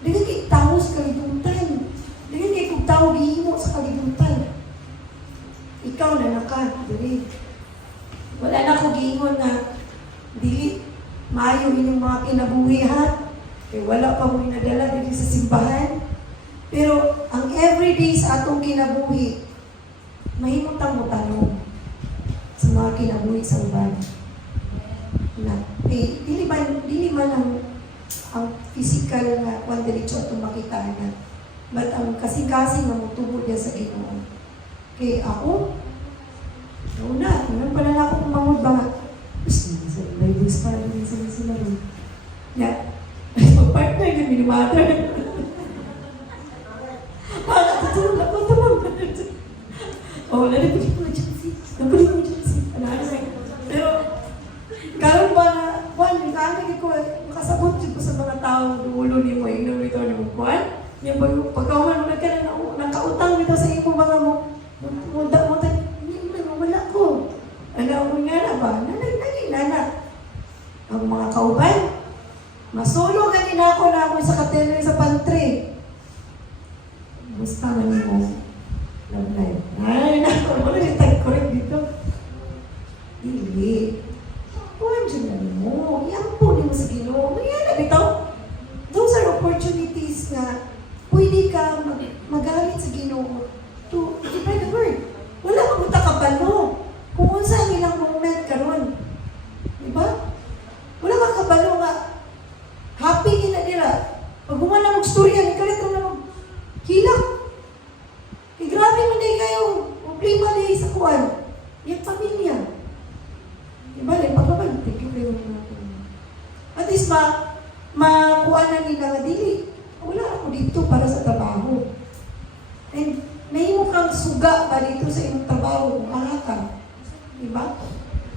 Dili kay tao sa kalibutan. Dili kay kung tao gihimo sa kalibutan. Ikaw na naka, dili. Wala na ko giingon na dili maayo inyong mga kinabuhi ha. Kaya wala pa mo inadala dito sa simbahan. Pero ang everyday sa atong kinabuhi, mahimutang mo tanong sa mga kinabuhi sa uban. Dili man ang physical na kung diretso atong makita na. But ang kasing-kasing na mutubod niya sa Ginoo. Kaya ako, unang pala na ako kumamod ba? Gusto mo sa Bible study sa sila rin. Pag-partner yung minimata. Tutulog ako, tumang. Nalipin mo na dyan si. Pero, karon ba na, yung kaamin ko, makasabot ko sa mga tao, dulo ni mo, yung ito ni mo, Juan. Yung pagkawalan mo ka na, nakautang dito sa iyo mga mo, wala ko. Ano nga na ba? Nanay. Ang mga kauban, masolo ka ako na ako sa katenoy sa pantry. Gusto na mo. Love life. Ay, nako. Wala yung tag-correct dito. Dili. Kuhan dyan na mo. Iampo mo sa Ginoo. Mayan na bitaw. Those are opportunities na pwede ka magalit sa Ginoo to spread the word. Wala ka punta ka balo. Kung unsa ang ilang moment karon. Diba? Wala ka kabalo nga. Happy na nila. Pag na mag-storya, ikalit na mag-hilak. Grabe man din kayo. Problema din sa kuwan. Yung pamilya. Diba? Pagkabal, thank you kayo. At least makuha na nila nga dili. Wala ako dito para sa trabaho. And nahimo kang suga pa dito sa iyong trabaho. Wala ka. Diba?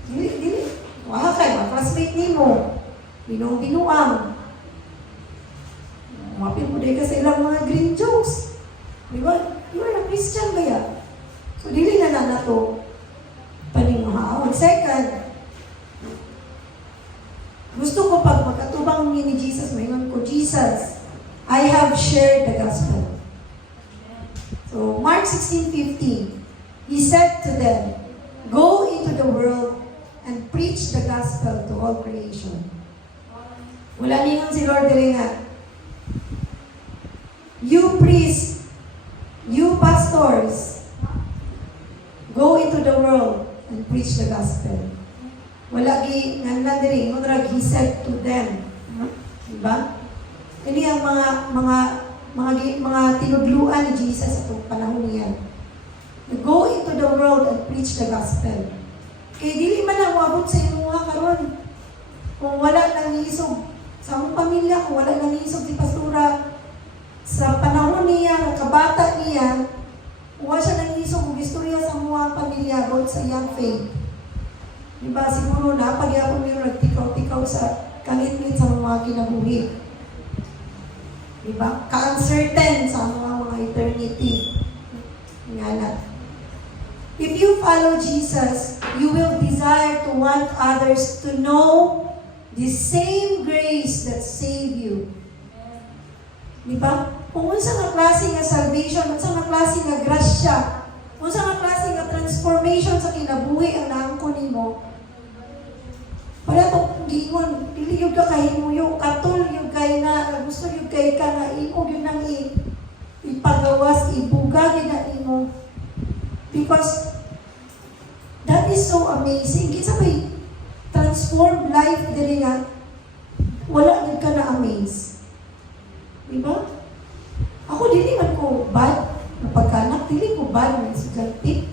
Dili. Wala ka. Classmate ni mo. binuang. Mapil mo dahil ka sa ilang mga green jokes. Di ba? You are a Christian ba yan? So, dili na nato paninghaon. Second, gusto ko pag magkatubang ni Jesus, mayroon ko, Jesus, I have shared the gospel. So, Mark 16:50, He said to them, go into the world and preach the gospel to all creation. Wala ningon si Lord dili nga, you priests, you pastors, go into the world and preach the gospel. Wala gi nga diri, He said to them. Diba? Ini ang mga tinudluan ni Jesus sa panahon niya. Go into the world and preach the gospel. Kaya dili man ang wabot sa inyo nga karon. Kung wala nang isog sa among pamilya, kung wala nang isog si pastora, sa panahon niya, kabata niya, kung wala siya nang isog og istorya sa mga pamilya about sa young faith. Diba, siguro na, pagyapon niyo nagtikaw-tikaw sa kalitlit sa mga kinabuhi. Diba? Ka-uncertain sa mga eternity. Nga na. If you follow Jesus, you will desire to want others to know the same grace that saved you. Diba? Kung unsa nga klase nga salvation, unsa nga klase nga grasya, unsa nga klase nga transformation sa kinabuhi ang naangkon nimo, wala itong giingon, dili yung ka kahimuyo, katul yung kay na, gusto yung kay ka na imog yun nang ipagawas, ibugag yun na imo. Because that is so amazing. Kinsa may transformed life dili nga, wala nid ka na amaze. Diba? Ako dili man ko bad na pagkanak, dili ko bad na estudyante.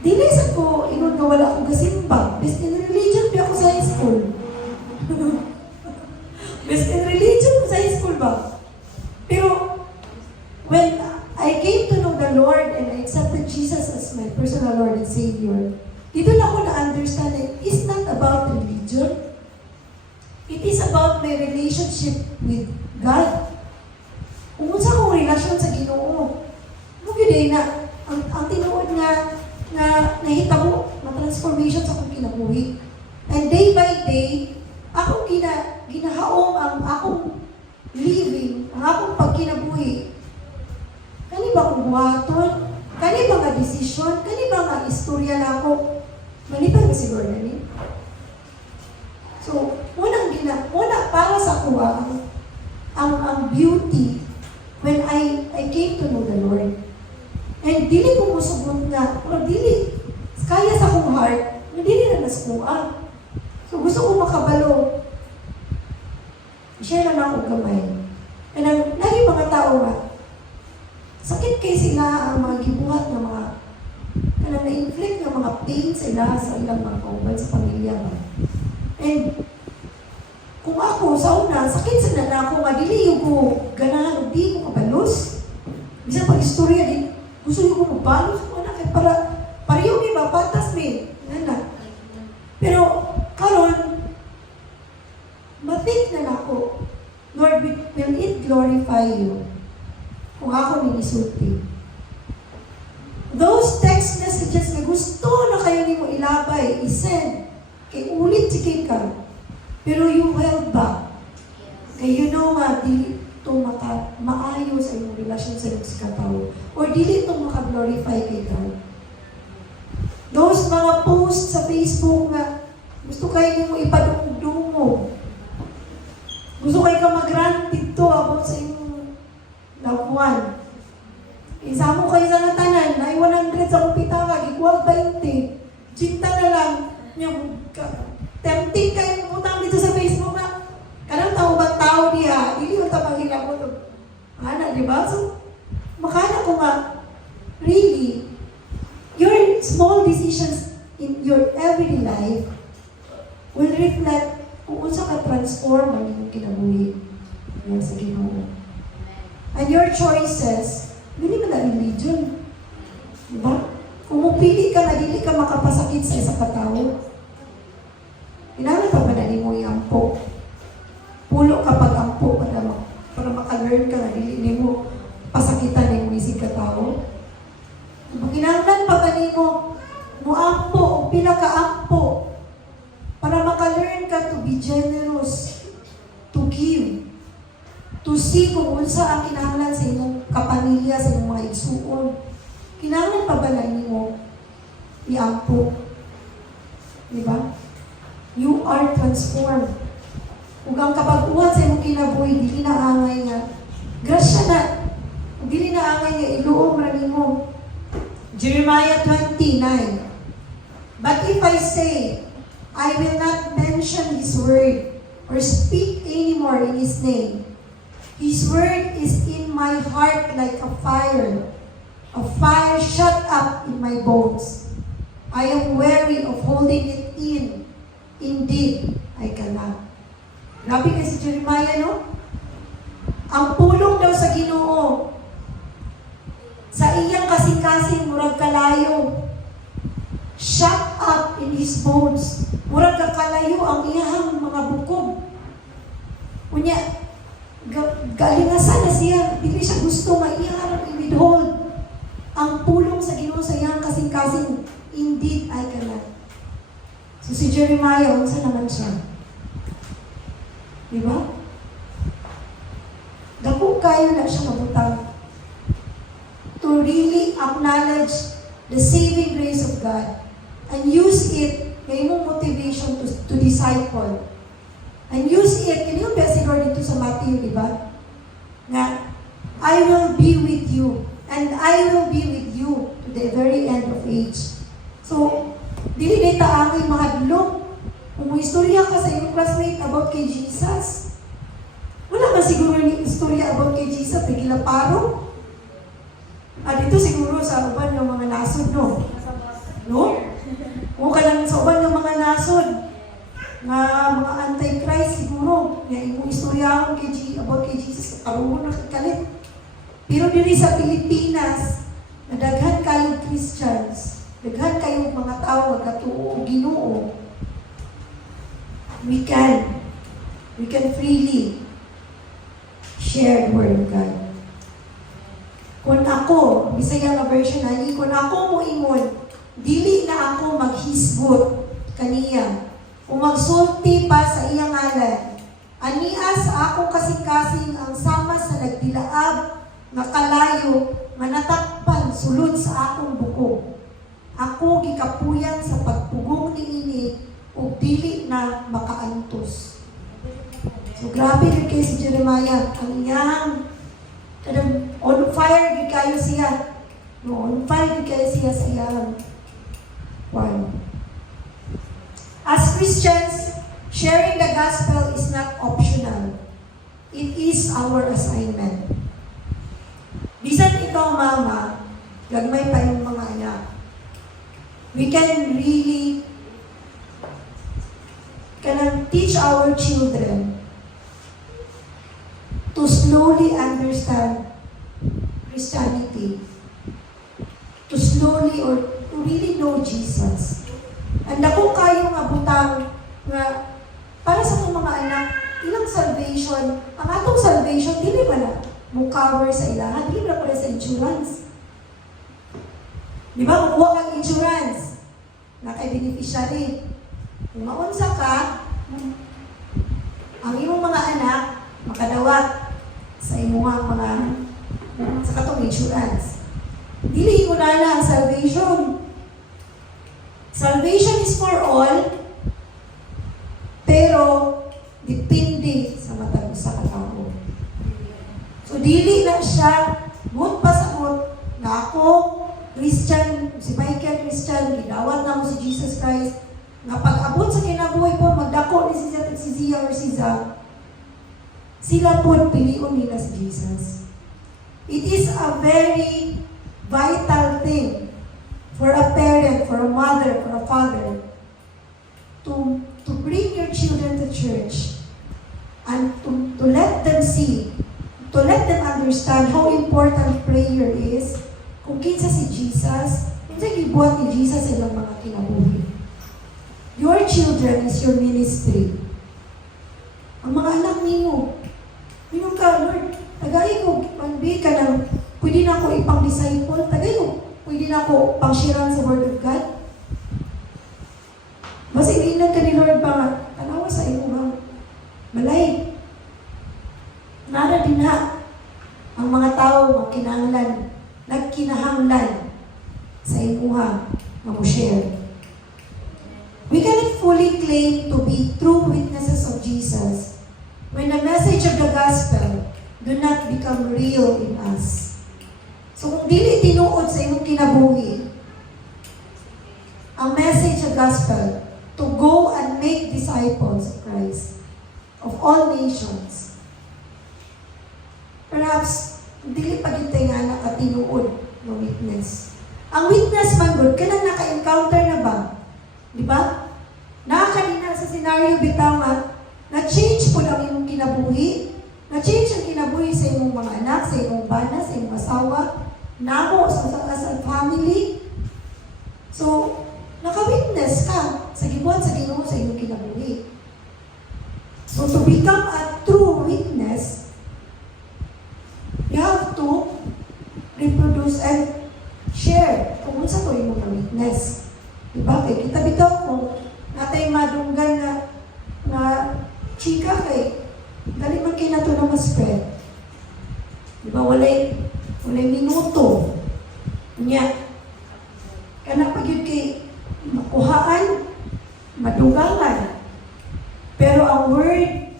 Dili sa ko, ingon nga wala akong gasimba. Best in religion pa ako sa high school. Best in religion ko sa high school ba? Pero, when I came to know the Lord and I accepted Jesus as my personal Lord and Savior, dito na ako na-understand that it's not about religion. It is about my relationship with God. Kung unsa akong relasyon sa Ginoo, mugid na ang tinuod nga nahitabo na transformation sa akong kinabuhi. And day by day, akong ginahaom ang akong living, ang akong pagkinabuhi. Kani ba kong buhaton? Kani ba nga desisyon? Kani ba nga istorya na ako? Malipad ba siguro na ni? So, una para sa kuha, ang beauty when I came to know the Lord. And dili ko musubot nga, or dili, kaya sa akong heart, na dili na naskuha. So gusto ko makabalo. Share na ako gamay. And ang lagi mga tao nga, sakit kay sila ang mga gibuhat ng mga, kanang na-inflict ng mga pain sila sa ilang mga kauban sa pamilya ba. And kung ako, sa una, sakit sa na ako nga, dili yung ko ganahan, di ko kabalos. Bisa pag-istorya din, gusto niyo ko mabalos ko na kay pareho may mapatas may nana. Pero karon matik na ako, Lord, will it glorify you kung ako minisulti? Those text messages na gusto na kayo ni mo ilabay, isend, kay ulit si ka, pero you held back. Kay you know nga, di ito maayo sa iyong relasyon sa iyong katao. Or dili ito maka-glorify kay God. Those mga posts sa Facebook nga, gusto kayo mo ipadungdungo. Gusto kayo ka mag-rant dito about sa iyong loved one. Isa mo kayo sa natanan, na 100 sa kumpita ka, ikuwag 20. Cinta na lang. Tempting kayo putang dito sa Facebook na, kanang tao ba tao diha, hindi mo tapagin ako ito. Ana, di ba? So, makana ko nga, really, your small decisions in your everyday life will reflect kung unsa ka transform ang iyong kinabuhi. Yan sa Ginoo. And your choices, hindi man na religion. Di ba? Kung mupili ka na, hindi ka makapasakit sa isa katao. Kailangan pa ba na nimo iampo. Pulo kapag ampo para maka-learn ka na dili nimo pasakitan nimo isig ka tao. Kinahanglan pa kanimo muampo o pila ka ampo para maka-learn ka to be generous, to give, to see kung unsa ang kinahanglan sa imong kapamilya, sa imong mga igsuon. Kinahanglan pa ba na nimo iampo? Diba? You are transformed. Ug ang kapag-uwan sa imong kinabuhi, dili na angay nga grasya na. Ug dili na angay nga iluom ra nimo. Jeremiah 29. But if I say, I will not mention His word or speak anymore in His name, His word is in my heart like a fire shut up in my bones. I am weary of holding it in. Indeed, I cannot. Grabe kasi Jeremiah, no? Ang pulong daw sa Ginoo, sa iyang kasing-kasing murag kalayo, shut up in His bones. Murag kalayo ang iyang mga bukog. Unya, galingasan na siya, dili siya gusto maiyang i-withhold ang pulong sa Ginoo sa iyang kasing-kasing. Indeed, I cannot. So si Jeremiah, unsa naman siya? Diba? Dako kayo na siya mabutang to really acknowledge the saving grace of God and use it na imong motivation to disciple. And use it, can you best siguro dito sa Matthew, diba? Na, I will be with you and I will be with you to the very end of age. So, dili dita ang mga dulong. Kung may istorya ka sa iyong classmate about kay Jesus, wala ba siguro ni istorya about kay Jesus, pagila paro? Dito siguro sa uban ng mga nasod, no? No? Kung ka lang sa uban ng mga nasod, nga mga anti-Christ siguro, nga imong istorya about kay Jesus, karoon na kalit. Pero dili sa Pilipinas, nadaghan kayo Christians, daghan kayo mga tao nagkatuo o Ginoo. We can freely share the Word of God. Kung ako, Bisaya nga version ani, kung ako mo ingon, dili na ako maghisgot kaniya, o magsulti pa sa iyang ngalan. Ania sa akong kasing-kasing ang sama sa nagdilaab nga kalayo nga natakpan sulod sa akong buko. Ako gikapuyan sa pagpugong niini ug dili na makaantos. So grabe rin kay si Jeremiah. Ang iyang on fire di kayo siya. No, on fire di kayo siya sa iyang one. As Christians, sharing the gospel is not optional. It is our assignment. Bisan ikaw, mama, gagmay pa yung mga anak. We can really teach our children to slowly understand Christianity, to slowly or to really know Jesus. And ako kayo nga butang nga para sa itong mga anak, ilang salvation, ang atong salvation, dili ba na mo cover sa ilahan, dili ba pala sa insurance. Di ba, kukuha kang insurance na kay beneficiary. Kung maunsa ka, ang imong mga anak, makadawat sa imong mga sa katong insurance. Dili mo na ang salvation. Salvation is for all, pero depende sa matag sa katao. So dili na siya mut pa sa mut na ako Christian, si Michael Christian, gidawat na mo si Jesus Christ, nga pag-abot sa kinabuhi po, magdako ni si Zia or si Zach, sila po piliun nila si Jesus. It is a very vital thing for a parent, for a mother, for a father, to bring your children to church and to let them see, to let them understand how important prayer is. Kung kinsa si Jesus, kinsa gibuhat ni Jesus sa ilang mga kinabuhi. Your children is your ministry. ang mga anak nimo. Minong ka, Lord, tagay ko, manbi ka ng, pwede na ako ipang disciple, tagay ko, pwede na ako pang sharean sa Word of God. Basta iniinan ka ni Lord ba nga, tanawa sa imo ba? Malay. Nara din ha, ang mga tao magkinahanglan, nagkinahanglan sa imuha na mo share. We cannot fully claim to be true witnesses of Jesus when the message of the gospel do not become real in us. So kung dili tinuod sa imong kinabuhi, ang message of gospel to go and make disciples of Christ of all nations, perhaps dili pa gyud tay nga nakatinuod na witness. Ang witness man gud kanang naka-encounter na ba? Di ba? Nakakanina sa senaryo bitaw nga na-change po ang imong kinabuhi, na-change ang kinabuhi sa imong mga anak, sa imong bana, sa imong asawa, namo sa as a family. So, naka-witness ka sa gibuhat sa Ginoo sa imong kinabuhi. So, to become a true witness, you have to reproduce and share kung unsa to imong witness. Diba? Kaya kita bitaw ko, natay madunggan na chika kay dali man kay nato na ma-spread. Diba? Walay minuto. Nya. Kana pag yun kay makuhaan, madugangan. Pero ang word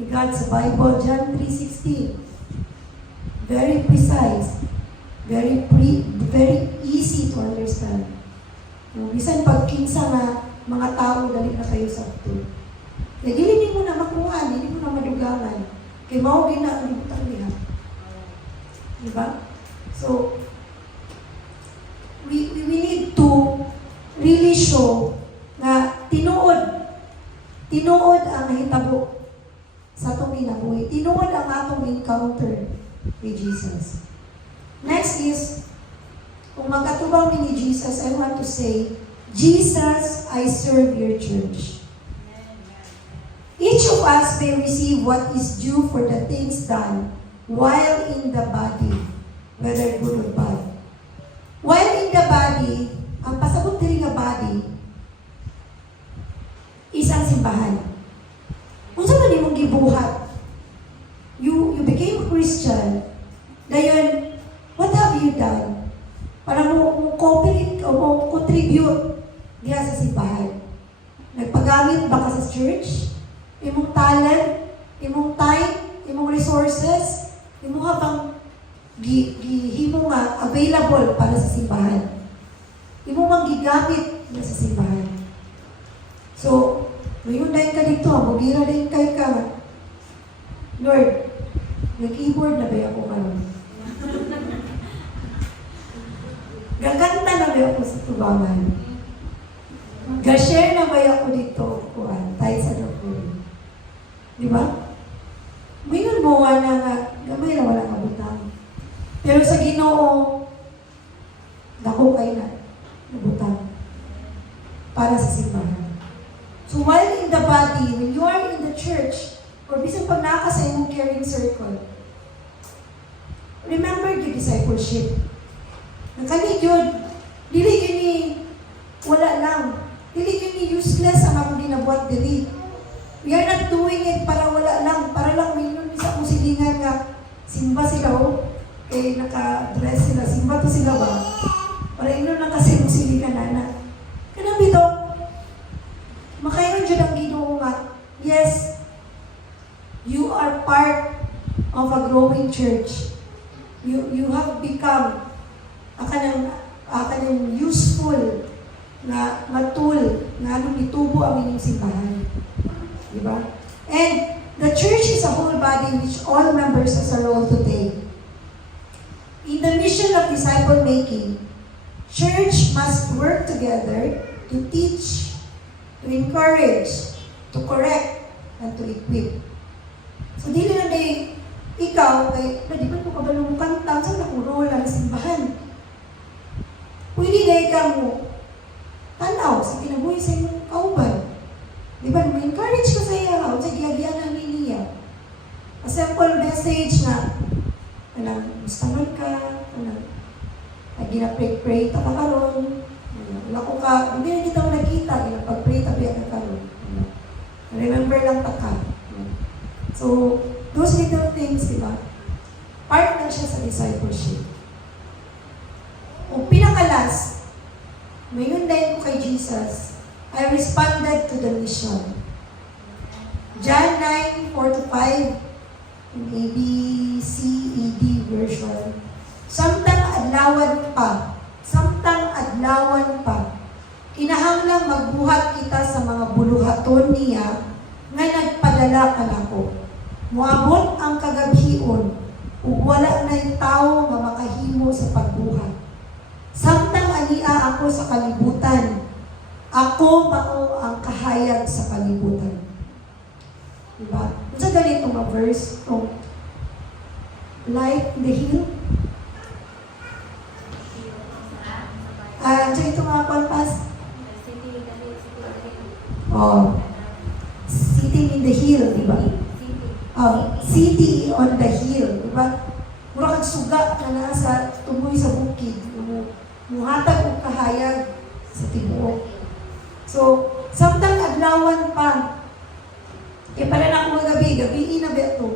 ni God sa Bible, John 3:16, very precise, very easy to understand. Bisan pagkinsa nga mga tao dali na kayo sa ito. Kaya dili mo na makuha, dili mo na madugangan. Kaya mao gina ang libutan niya. Diba? So, we need to really show na tinuod ang nahitabo sa atong kinabuhi. Tinuod ang atong encounter with Jesus. Next is, kung magkatubang ni Jesus, I want to say, Jesus, I serve your church. Each of us may receive what is due for the things done while in the body, whether good or bad. While in the body, ang pasabot diri nga body, isang simbahan. Unsa man imong gibuhat? You became a Christian. Dayon, what have you done? Para mo cooperate o mo contribute diha sa simbahan. Nagpagamit ba ka sa church? Imong talent, imong time, imong resources, imong habang gihimo nga available para sa simbahan. Imong magigamit na sa simbahan. So, ngayon dahil ka dito, magira din kay ka. Lord, nag-keyboard na ba ako karon? Gaganta na ba ako sa tubangan? Ga-share na ba ako dito? Kuhan, tayo sa doktor. Di ba? Ngayon mo nga na gamay na wala kabutang. Pero sa Ginoo, dako kayo na nabutang para sa simbahan. So while in the body, when you are in the church, or bisan pag naka sa imong caring circle, remember your discipleship. Nakali yun, dili yun ni wala lang. Dili yun ni useless ang akong ginabuhat dili. We are not doing it para wala lang, para lang minun isa kong silingan nga simba sila o, eh naka-dress sila, simba to sila ba? Para ino nakasimong silingan na. Kanang bito, makairon dyan ang Ginoo nga, yes, you are part of a growing church. You have become a kanang useful na tool na anong itubo ang inyong simbahan. Diba? And the church is a whole body which all members has a role to take. In the mission of disciple making, church must work together to teach, to encourage, to correct, and to equip. So, dili na day, ikaw, di ba ito kabalong kanta, saan na kuro lang simbahan? Pwede na ikaw mo, tanaw, sa kinabuhi sa inyong kauban. Di ba, ma-encourage ka sa iya, o sa giyagian ng niniya. simple message na, gusto man ka, lagi na pray ta ka karon. Wala ko ka, hindi na kita mo nakita, pag-pray ta biya ka karon. Remember lang ta ka. So, those little things, di ba? Part na siya sa discipleship. O pinakalas, mayon dahil ko kay Jesus, I responded to the mission. John 9:4-5, in ABCED version. Samtang adlawan pa, kinahanglang magbuhat kita sa mga buluhaton niya nga nagpadala kanako. Moabot ang kagabhion, ug wala na'y tawo nga makahimo sa pagbuhat. Samtang ania ako sa kalibutan, ako mao ang kahayag sa kalibutan. Diba? Sa ganito mga verse, from Life in the Hill. Diyan ito mga konpas. Sitting in the hill, di ba? City on the hill, di ba? Mura kang suga ka na sa tumoy sa bukid. Muhatag o kahayag sa tibuok. So, samtang adlawan pa, kaya pala na ako gabiin na ba ito?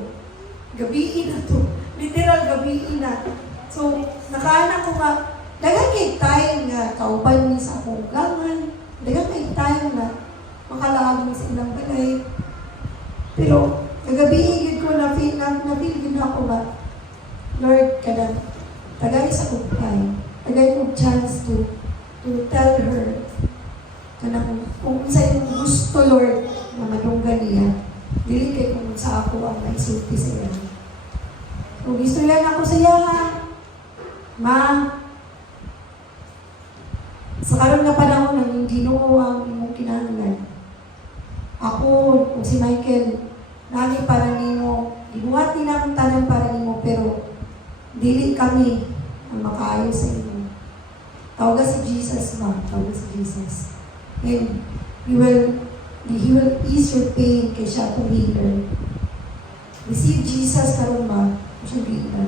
Gabiin na to. Literal, gabiin na. So, nakaanak ko nga, dagang kay time nga kauban niya sa akong gangan, dagang kay time nga makalaag niya sa ilang balay. Pero, kagabiin ko na feel din ako ba, Lord, kada tagay sa kupay, tagay kong chance to tell her kana kung sa yung gusto, Lord, na madunggan niya, dili kay kung sa ako ang naisulti sa iya. Kung gusto yan ako sa iya, ma, sa karon nga panahon ng Ginoo ang imong kinahanglan. Ako, kung si Michael, nani para nimo, ibuhat din akong tanan para nimo, pero dili kami ang makaayo sa inyo. Tawaga si Jesus, ma. Tawaga si Jesus. And He will ease your pain kay siya kung healer. Receive Jesus karon ma. Siya healer.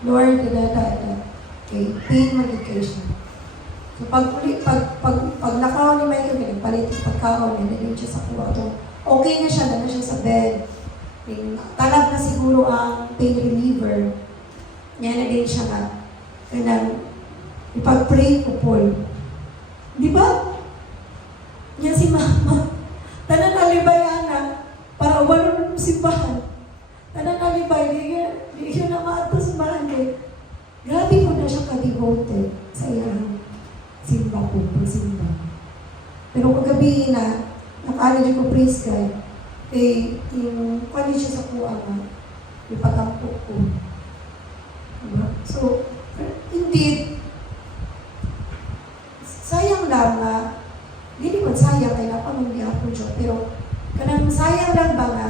Lord, okay, pain medication. So pag nakaw ni Michael, nagpalit yung pagkaon, nilagay siya sa kuwato. Okay na siya, na siya sa bed. Talab na siguro ang pain reliever. Yan na din siya nga. Kaya ipag-pray ko po. Di ba? Yan si Mama. Tanan alibay ana. Para ubalon ng simbahan. Tanan alibay. Di siya na maatos simbahan eh. Grabe ko na siya ka-devoted sa iyang simba ko. Simba. Pero kagabi na, nakaano ko praise God. Eh, yung kanya siya sa kuha nga. Ipatampo ko. So, indeed, sayang lang na, hindi man sayang kaya napamuli ako dyan, pero kanang sayang lang ba nga,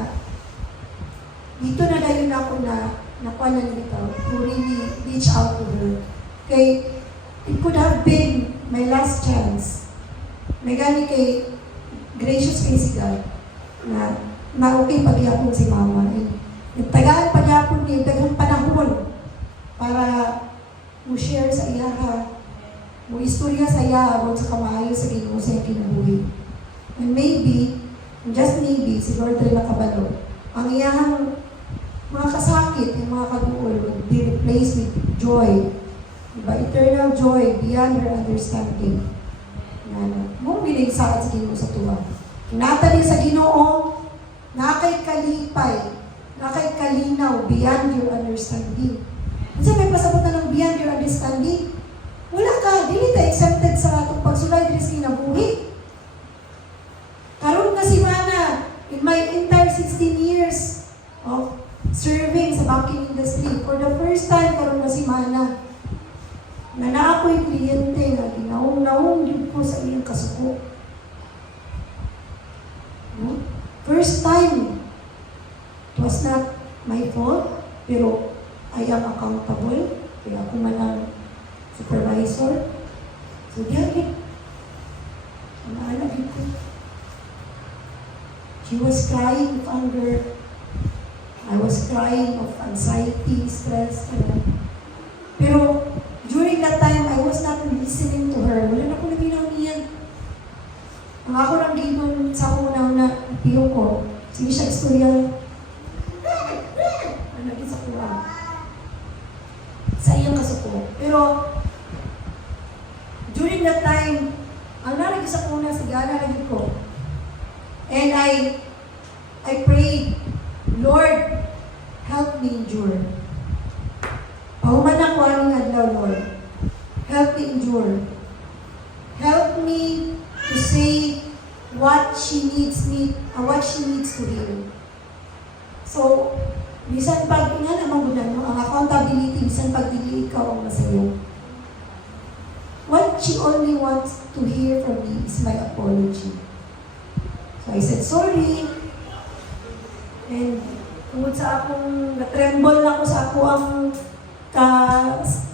dito na dayon ako na nakuha na nito to really reach out to her. Kay, it could have been my last chance. May gani kay gracious kay si God na okay pagyapon si Mama. Nagtagaan pagyapon niya, dagang panahon para mo share sa iya ha. Mo istorya sa iya about sa kamaayo sa Ginoo sa iyang kinabuhi. And maybe, just maybe, si Lord rin nakabalo, ang iyang mga kasakit, yung mga kaguol would be replaced with joy. Diba? Eternal joy beyond her understanding. Mong binig sa Ginoo sa tuwa. Natali sa Ginoo, nakay kalipay, nakay kalinaw beyond your understanding. Kasi may pasabot na ng beyond your understanding. Wala ka, dili ta exempted sa atong pagsulay diri sa kinabuhi. Karon nga si Mana, in my entire 16 years of serving sa banking industry, for the first time karon nga si Mana, na naako'y kliyente nga ginaong din po sa iyang kasuko. No? First time, it was not my fault, pero I am accountable, kaya ako man ang supervisor. So, diyan, naalala ko. She was crying with anger. I was crying of anxiety, stress, Pero during that time, I was not listening to her. Wala na ko nabinaw niya. Ang ako lang gigon sa una na piyo ko. Sige siya istorya. Ano sa kuha. Sa iyong kasuko. Pero during that time, ang nalagi sa kuna, sigana lagi ko. And I prayed, Lord, help me endure. Pahuman ako aning adlaw, Lord. Help me endure. Help me to say what she needs to hear. So, bisan pag nga naman gunan mo, ang accountability, bisan pag dili ikaw ang masayo. What she only wants to hear from me is my apology. So I said, sorry. And tungod sa akong, na-tremble na ako sa ako ang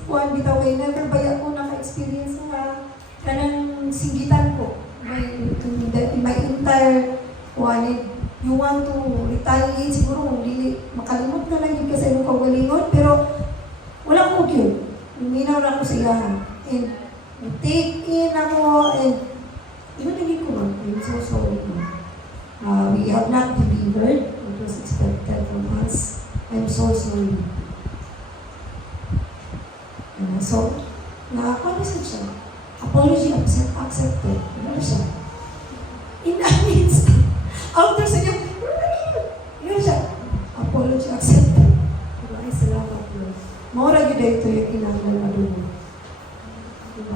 kuhan bitaw kay never ba ako naka-experience na kanang singgitan ko. My entire kuhanin, you want to retaliate, siguro dili makalimot na lang yun kasi yung kagalingon, pero walang ko yun. Minaw na ako sa ilahan. And take in ako, and yun naging ko man. I'm so sorry. We have not delivered. It was expected from us. I'm so sorry. So, nakakuha na siya. Apology accepted. Ano siya? In that instant, after sa niya, yun siya. Apology accepted. Ay, salamat po. Maura yun dito yung kinangal na doon.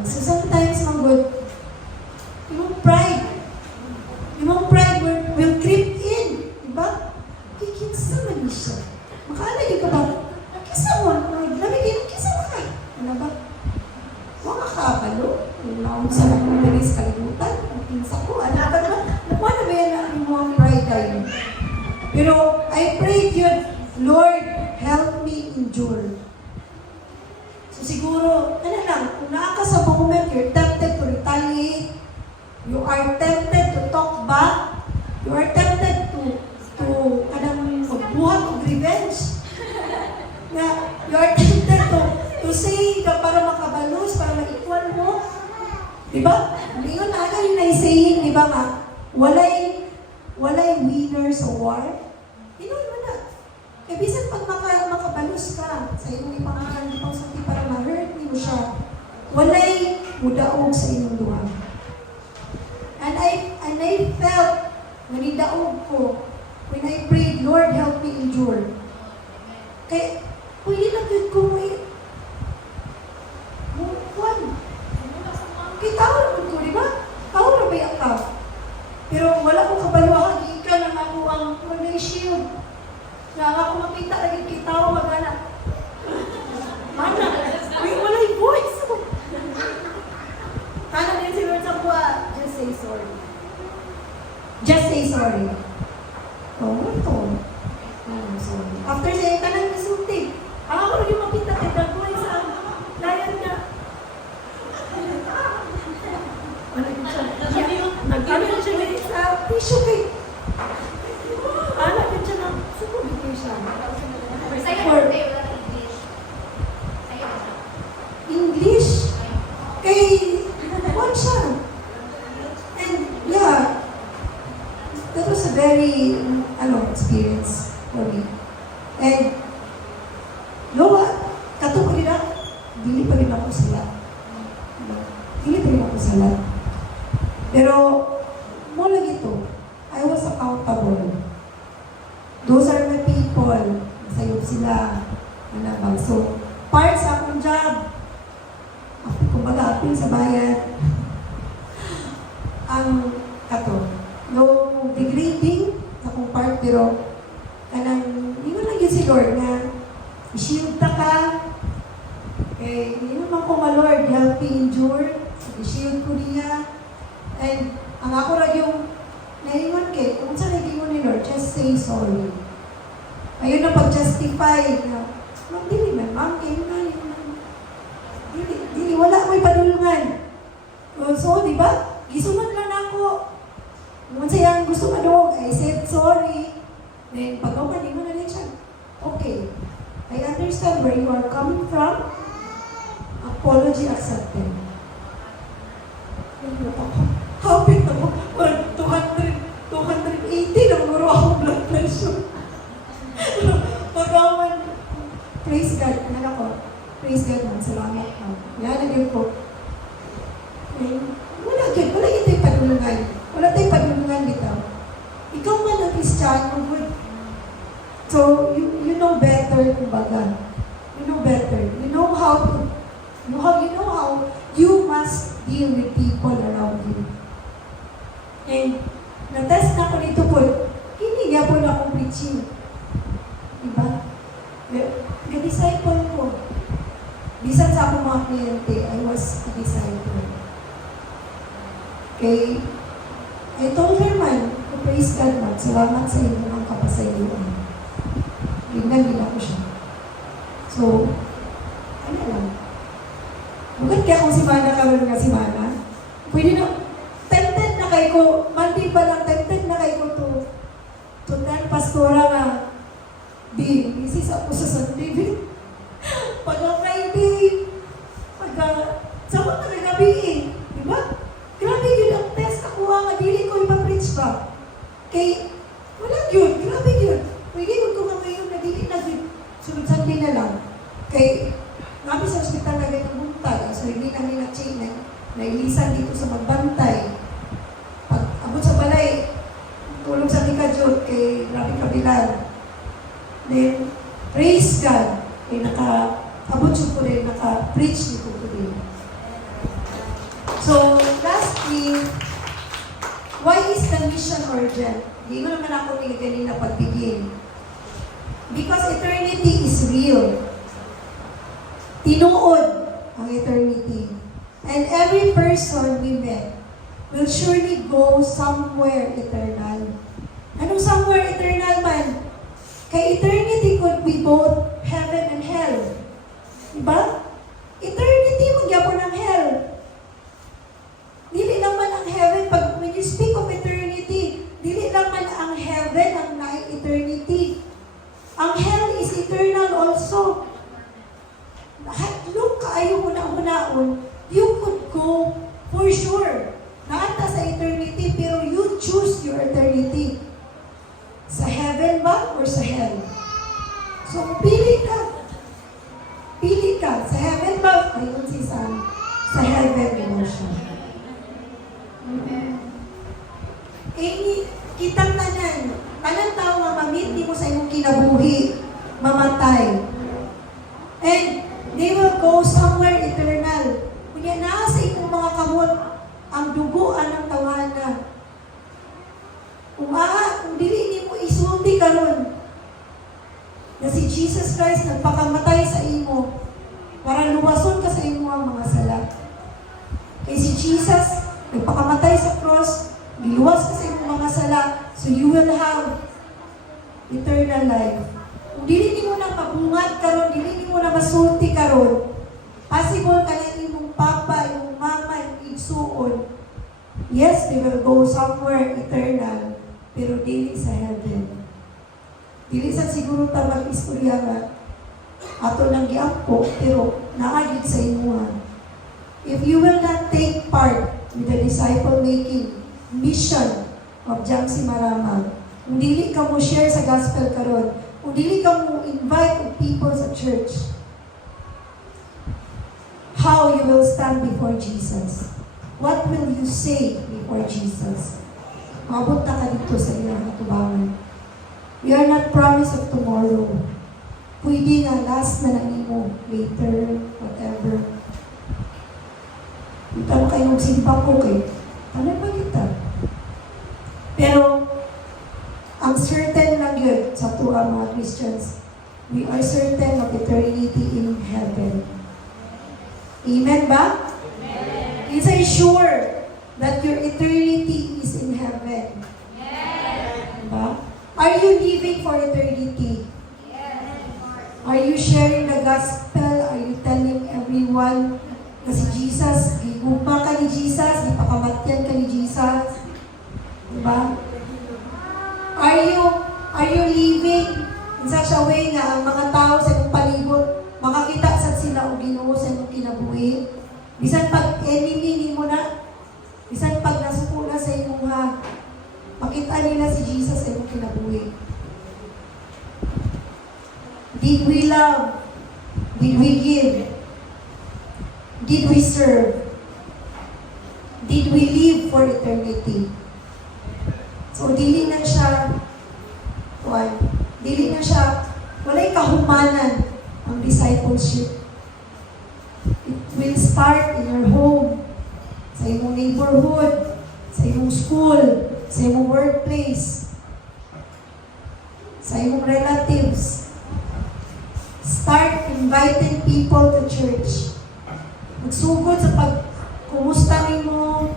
So sometimes, mga good, yung pride will creep in. Diba? Kikinsa man siya. Makaalagay ka ba? Kisa mo. Lamigin, kisa mo ka. Ano ba? Mga kabalo. Yung naon sa nalis kalimutan. Ang kinsa ko. Ano ba? Ano ba yan ang mga pride tayo? Pero I prayed yun, Lord, help me endure. So siguro, ano lang, kung naaka sa moment, you're tempted to retaliate, you are tempted to talk back, you are tempted to magbuhat of revenge. Na, you are tempted to say ka para makabalos, para ma-equal mo. Diba? Ngayon, aga yung naisaying, diba nga, walay winner sa war. Inuwi mo na. Kaya bisan pag makabalos ka sa iyong ipangalan, di pang sakti para ma-hurt mo siya, walay mudaog sa inyong luha. And I felt nanidaog ko when I prayed, Lord, help me endure. Kaya, pwede na good ko mo one. Kaya tao naman ko, di ba? Tao na ba yung ka? Pero wala kong kabaluhan, ika lang ako ang wala shield. Nga ako makita lagi kay tao magana. Mana? Wala yung voice. Kala din si Lord sa kuha, just say sorry. Just say sorry. Oh, ito. Oh, sorry. After saying, kanang nasunti. Ako lagi makita kay Dagoy sa layan niya. Nag-ano siya ganit sa tissue kay. Anak din siya na, sumubigay siya. English. Kay, what siya? And, yeah, that was a very, experience for me. And, kato pa rin dili pa rin ako sila. Dili pa rin ako sila. Pero, mo lang ito, I was accountable. Those are my people. Sayop sila. So, part sa akong job, kumbaga, apil sa bayan, ang no degrading sa akong part, pero kanang, hindi mo lang yun si Lord na i-shield ta ka, hindi naman ko Lord, help me endure, i-shield ko niya, and ang ako rin yung naiwan kay, kung saan naging ni Lord, just say sorry. Ayun na pag-justify na, ma'am, dili man, ma'am, kayo na, dili, wala ko'y padulungan. So, di ba? Gisunod lang ako. Kung sa'yo gusto madog, I said sorry. Then, pag-awan, di mo na rin siya. understand where you are coming from, apology accepted. Hapit na mo, 280 na muro akong blood pressure. Pagawan, praise God, anak ko, praise God man, salamat ka. Yan ang yun ko. Wala tayo panulungan. Wala tayo panulungan dito. Ikaw man ang Kristiyano, good. So, you know better, kumbaga. You know better. You know how you must deal with people around you. And, na-test na ko nito po, hindi nga po na akong preaching. Diba? Ga-disciple ko. Bisan sa akong mga kliyente, I was a disciple. Okay? I told her man, praise God man, salamat sa inyo ng kapasayuan. Ginagila ko siya. So, ano lang. Bukat kaya kung si Mana karoon nga si Mana, pwede na, tempted na kayo ko, mandi pa lang, tempted na kayo ko to dan pastora nga, busy sa ako sa Sunday, pag Friday, sa mga gabi diba? Grabe yun ang test ako nga, dili ko ipapreach ba? Kay, wala yun, grabe yun. Pwede ko nga ngayon na dili na sunod Sunday na lang. Kay, namin sa ospital na ganyan buntag, so hindi namin na-chain na ilisan dito sa magbantay. Pag abot sa balay, tulog sa Mikajot, kay grabe kabilan. Then, praise God, kay abot siya ko rin, naka-preach niyo ko rin. So, lastly, why is the mission urgent? Hindi mo naman ako kanina pagbigin. Because eternity is real. Tinuod ang eternity. And every person we met will surely go somewhere eternal. Anong somewhere eternal man? Kay eternity could be both heaven and hell. Diba? Eternity, magyapon ng hell. Dili naman ang heaven, when you speak of eternity, dili naman ang heaven ang eternity. Ang hell is eternal also. Look kaayo una-unaon, you could go for sure. Naata sa eternity, pero you choose your eternity. Sa heaven ba or sa hell? So, pili ka. Pili ka. Sa heaven ba? Ayun si Sam. Sa heaven mo siya. Kitang tanan. Anong tao nga mamit, di mo sa imong kinabuhi, mamatay. And they will go somewhere eternal. Kunya na sa imong mga kamot, ang duguan ng tawanan. Kung dili ni mo isulti karon na si Jesus Christ nagpakamatay sa imo para luwason ka sa imong mga sala. Kay si Jesus nagpakamatay sa cross, giluwas ka sa imong mga sala, so you will have eternal life. Kung dili mo na mabungat karon, dili mo na masulti karon, possible ka na imong papa, imong mama, imong igsuon. Yes, they will go somewhere eternal, pero dili sa heaven. Dili sa siguro ta mag-istorya nga ato nang giampo, pero naagid sa imuha. If you will not take part with the disciple-making mission of Jamsi Marama, kung dili ka mo share sa gospel karon, kung dili ka mo invite of people sa church, how you will stand before Jesus? What will you say before Jesus? Maabot na ka dito sa iyang katubangan. We are not promised of tomorrow. Pwede nga last na lang mo, later, whatever. Ito na kayo magsimpa ko kay, ano ba kita? Pero, ang certain lang yun sa tuwa mga Christians, we are certain of eternity in heaven. Amen ba? Amen. Is I sure that your eternity is in heaven? Yes. Diba? Are you living for eternity? Yes. Are you sharing the gospel? Are you telling everyone na si Jesus, gigugma ka ni Jesus, ipakamatyan ka ni Jesus? Diba? Are you living? Sa such a way nga ang mga tao sa imong palibot makakita sa sila og Ginoo sa imong kinabuhi. Bisan pag enemy nimo na, bisan pag nasuko na sa imong ha, makita nila si Jesus sa imong kinabuhi. Did we love? Did we give? Did we serve? Did we live for eternity? So, dili na siya, walay kahumanan ang discipleship. It will start in your home, sa imong neighborhood, sa imong school, sa imong workplace, sa imong relatives. Start inviting people to church. Magsugod sa kumusta nimo,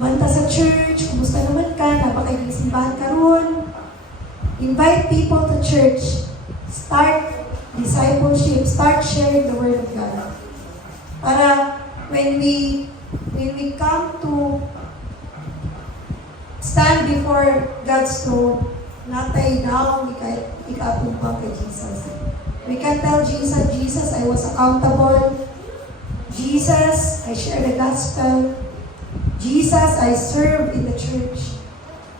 banta sa church, kumusta naman ka, napakay simbahan karon. Invite people to church. Start discipleship. Start sharing the Word of God. Para when we come to stand before God's throne, natay now, ikaatumpang kay Jesus. We can tell Jesus, Jesus, I was accountable. Jesus, I share the gospel. Jesus, I serve in the church.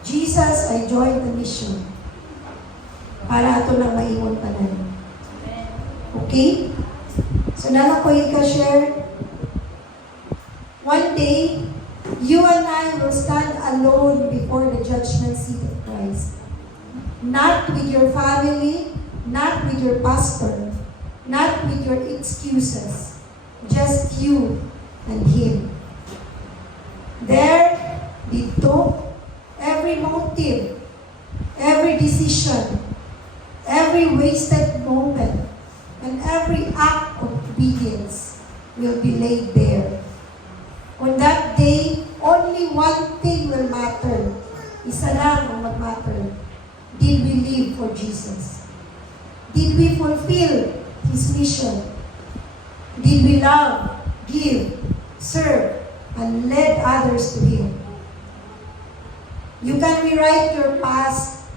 Jesus, I joined the mission. Para ato lang maingon tanan. Okay? So, nala ko ika-share. One day, you and I will stand alone before the judgment seat of Christ. Not with your family, not with your pastor, not with your excuses. Just you and Him. There, dito, every motive, every decision, every wasted moment, and every act of obedience will be laid bare. On that day, only one thing will matter. Isa lang ang mag-matter. Did we live for Jesus? Did we fulfill His mission? Did we love, give, serve, and led others to Him? You can rewrite your past,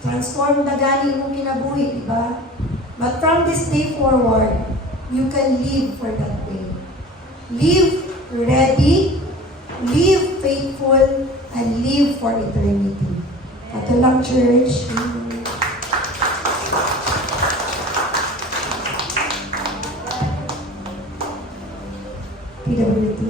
transform na gani mong kinabuhi, di ba? But from this day forward, you can live for that day. Live ready, live faithful, and live for eternity. Ito lang, church. PWT.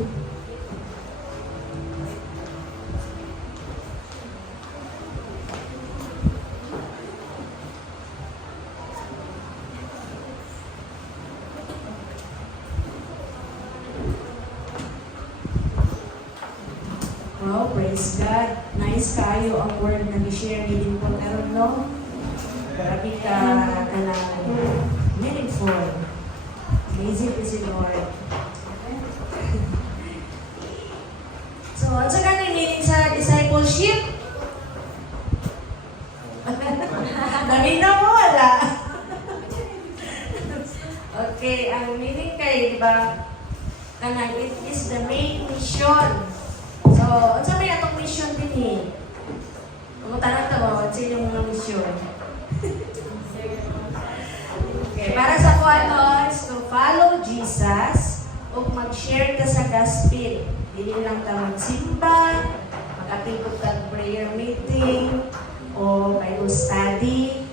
Wow, praise God. Nice kayo ang word na ni-share ni din po karon, no? Grabe ka na meaningful. Amazing is the Lord. So, ano sa ganun meaning sa discipleship? Dami na mo, wala. Okay, ang meaning kay, di ba? Kanang, it is the main mission. So, ano sa may atong mission din eh? Pagkutanan ka ba? Ano sa inyong mga mission? Okay, para sa kuha is to follow Jesus o mag-share ka sa gospel. Hindi lang ka magsimba, mag-atibot ka prayer meeting, o Bible study,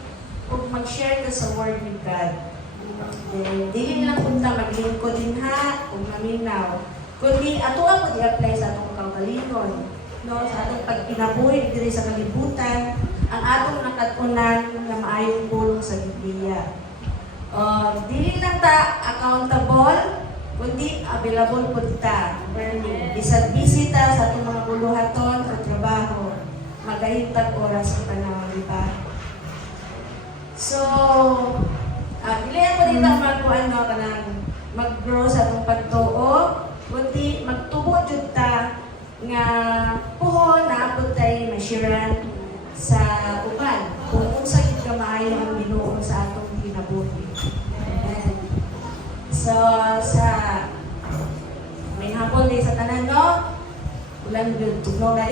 o mag-share ka sa Word of God. Then, hindi lang kung ta maglingkod din ha, o maminaw. Kundi ato ako i-apply sa atong kaugalingon. No, sa atong pagpinabuhi diri sa kalibutan, ang atong nakatunan na maayong pulong sa Biblia. Dili lang ta accountable, kundi available po ta. Bisag bisita sa atong mga buluhaton sa trabaho, magahintag oras sa panahon, di ba? So, dili ako dito mag-grow sa atong pagtuo, kundi magtubo jud ta nga puhon na abot tayo mashiran sa uban kung unsa gid ka maayo ang Ginoo sa atong kinabuhi. So sa may hapon din sa tanan, no? Ulan jud tugnaw na.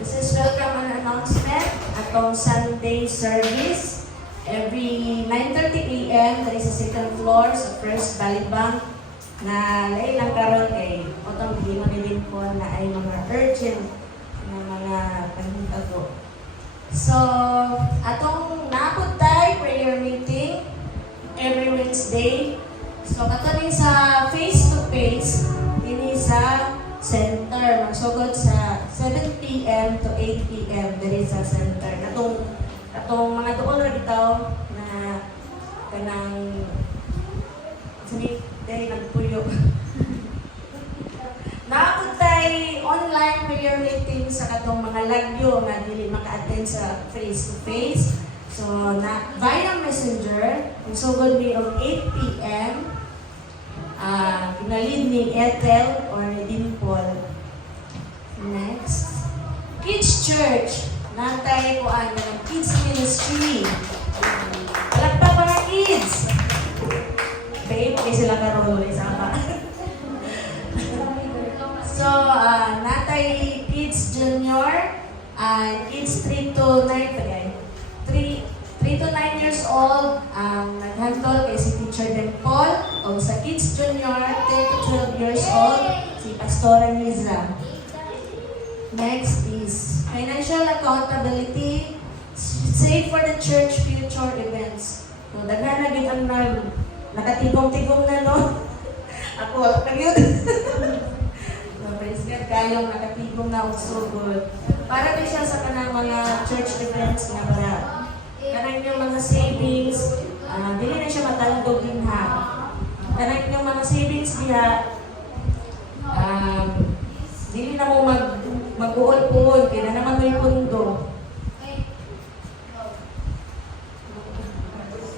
This is welcome an announcement. katong Sunday service. Every 9:30 a.m. there is a second floor sa First Valley Bank na lain lang karon kay otong gimo ni po na ay mga urgent na mga panghitago. So, atong napod tayo prayer meeting every Wednesday. So, katuloy sa face-to-face, ini sa center. Magsugod sa 7 p.m. to 8 p.m. Diri sa center. Katong mga doon na bitaw na kanang sini dahil nagpuyo. Naapod tayo online prayer meeting sa katong mga lagyo na dili maka-attend sa face-to-face. So, via messenger, magsugod mi og 8 p.m. Pinalid ni Ethel or ni Dimple. Next. Kids Church. Natay ko ang Kids Ministry. Palagpak mga kids! Babe, okay sila karoon ulit sama. So, natay Kids Junior, Kids 3 to 9 years old, nag-handle kay si Teacher Dimple, o sa Kids Junior, 10 to 12 years old, si Pastora Niza. Next is financial accountability, save for the church future events. So, daghan na gid ang nakatigong-tigong na, no? Ako, kagyod. So, praise God, kayong nakatigong na so good. Para din siya sa kanang mga church events nga para kanang yung mga savings, dili na siya matalgog din ha. Kanang yung mga savings diya, dili na mo mag-uol-uol, kaya na naman may pundo.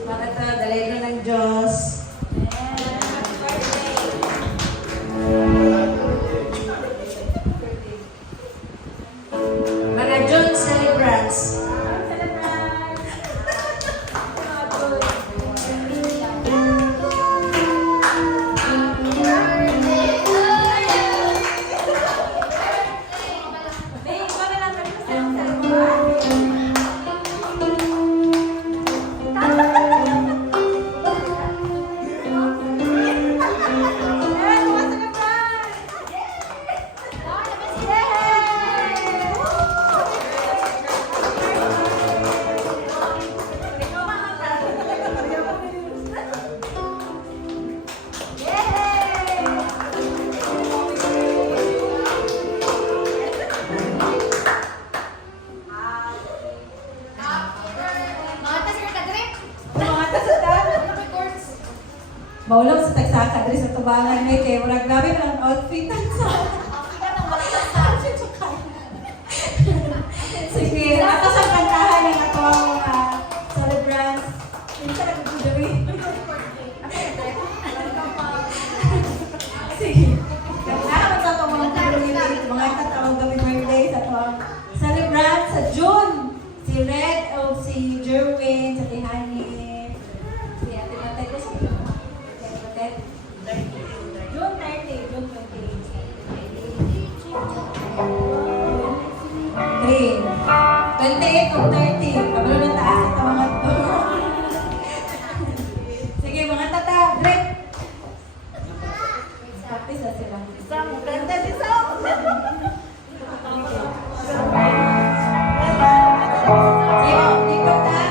Makata, dalay na ng Diyos. Mga June celebrants. Baulang sa tagsaka diri sa tubangan may kay wala grabe ang outfit sa. Sige, ato sa kantahan ng atong celebrants. Minsan nagduduwi. Sige. Kantahan sa atong mga community, mga katawang gawin birthday sa atong celebrants sa June. Si Red o si Jerwin, sa Tihani. Si Ate Matay ko si June 30, June 28. 28 kung 30. Kabalo ng taas ito mga to. Sige mga tata, Drake. Practice na sila. Isang, ganda si Sam. Sige, ikot na.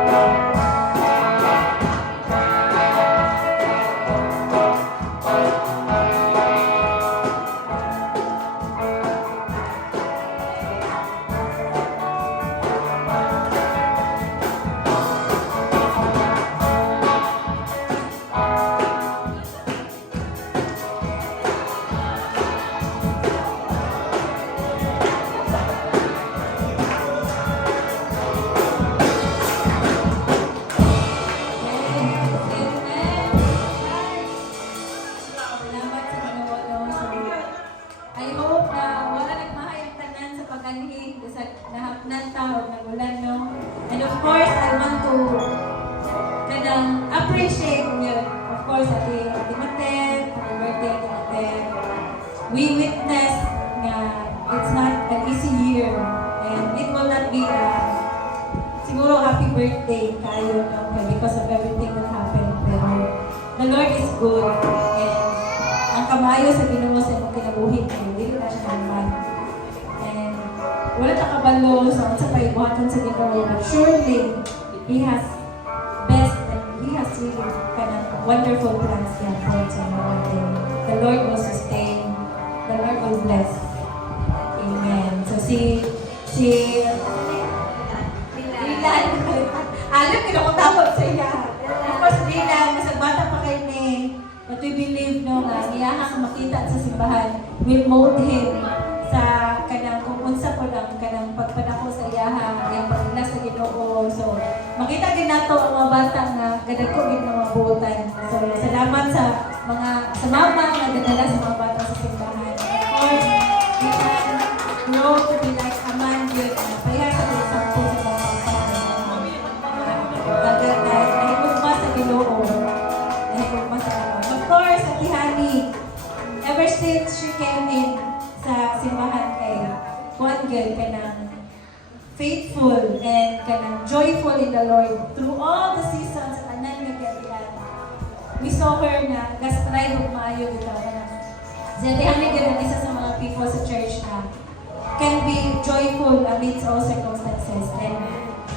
Thank you. course, I want to appreciate niya. Of course, Ate Maten, happy birthday, Ate Maten. We witnessed na it's not an easy year and it will not be siguro happy birthday tayo because of everything that happened. Pero the Lord is good and ang kamayo sa Ginoo sa imong kinabuhi kayo, dili na siya naman. And wala ta kabalo sa unsa pa ibuhaton sa Ginoo, but surely He has best and He has really kind of wonderful plans yan for sa mga day. The Lord will sustain, the Lord will bless. Amen. So si Dylan, alam ko na tawag sa iya. Of course, Dylan, nasa bata pa kayo ni, but we believe no nga, iyahang makita sa simbahan will mold him sa kanang kung unsa po lang kanang pagpadako sa iyaha, iyang pagla sa Ginoo. So, makita din nato ang mga bata nga gadagko gid nga mabuotan. So, salamat sa mama nga dadala sa mga bata sa simbahan. Of course, we can grow to be like a man good na kaya sa example sa mga bata. Nahigugma sa Ginoo. Nahigugma sa Ginoo. Of course, Ate Hani, ever since she came in sa simbahan kay Juan Gil, kanang faithful and kanang joyful in the Lord through all the seasons at anan nga kailan. We saw her na gastrive ug maayo dito kanang Ate Hani gid isa sa mga people sa church na can be joyful amidst all circumstances and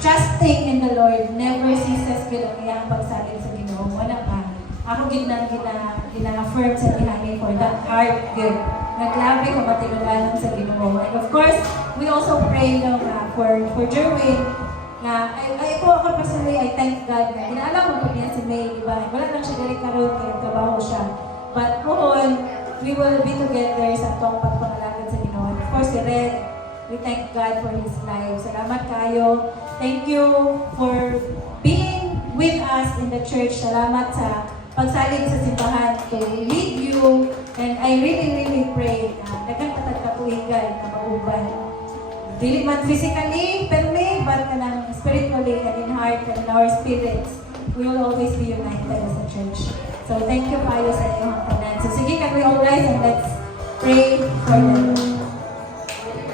trusting in the Lord never ceases gid ang iyang pagsalig sa Ginoo. Wala pa. Ako gid nang gina-affirm sa Ate Hani for that heart good. Naglabi ko matinugalan sa Ginoo. And of course, we also pray for Jerwin na ako personally, I thank God na inaalam ko niya si May, di ba? Wala lang siya dali karoon kaya trabaho siya. But noon, we will be together sa atong pagpangalagan sa Ginoo. And of course, si Red, we thank God for his life. Salamat kayo. Thank you for being with us in the church. Salamat sa pagsalig sa simbahan to lead you. And I really pray na daghang patagkapuhigan na mauban. Dili man physically, perme, but kanang spiritually and in heart and in our spirits, we will always be united as a church. So thank you kayo sa inyong tanan. So sige, can we all rise and let's pray for them.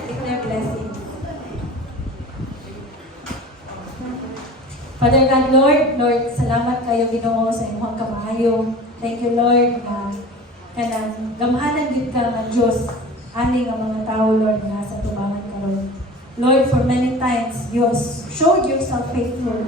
Declare blessing. Father God, Lord, salamat kayo Ginoo sa inyong kamaayo. Thank you, Lord, na kanang gamhanan gid ka nga Dios ani nga mga tao, Lord, nga sa tubangan karon. Lord, for many times you have showed yourself faithful.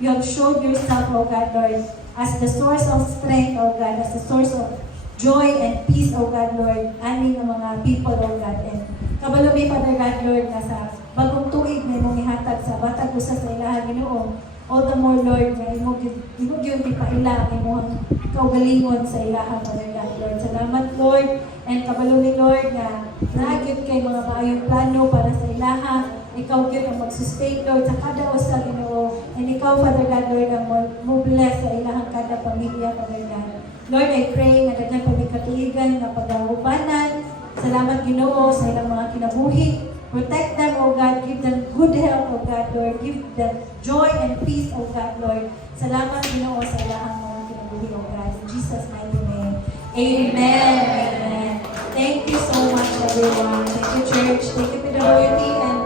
You have showed yourself, oh God, Lord, as the source of strength, oh God, as the source of joy and peace, oh God, Lord, ani nga mga people, oh God. And kabalo mi, Father God, Lord, nga sa bagong tuig na imong ihatag sa batag usa sa ilaha Ginoo. All the more, Lord, na imo gyud ipaila ang imong kaugalingon sa ilaha, Father God, Lord. Salamat, Lord, and kabalo ni Lord na naagid kay mga maayong plano para sa ilaha. Ikaw gyud ang mag-sustain, Lord, sa kada usa Ginoo. And ikaw, Father God, Lord, ang mo bless sa ilahang kada pamilya, Father God. Lord, I pray nga daghan pagkatuigan nga paghubanan. Salamat, Ginoo, sa ilang mga kinabuhi. Protect them, O God. Give them good health, O God, Lord. Give them joy and peace, O God, Lord. Salamat, Ginoo, sa ilahang mga kinabuhi, O God. In Jesus' mighty name. Amen. Amen. Thank you so much, everyone. Thank you, church. Thank you to the royalty and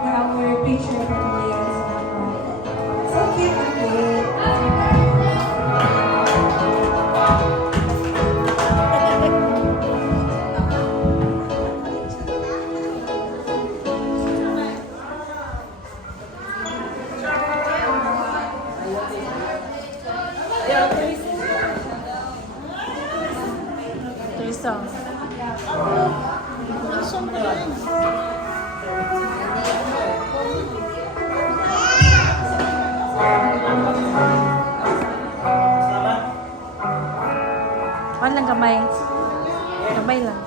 for our preacher for today. Salamat. So cute, okay. One lang kamay. Kamay lang.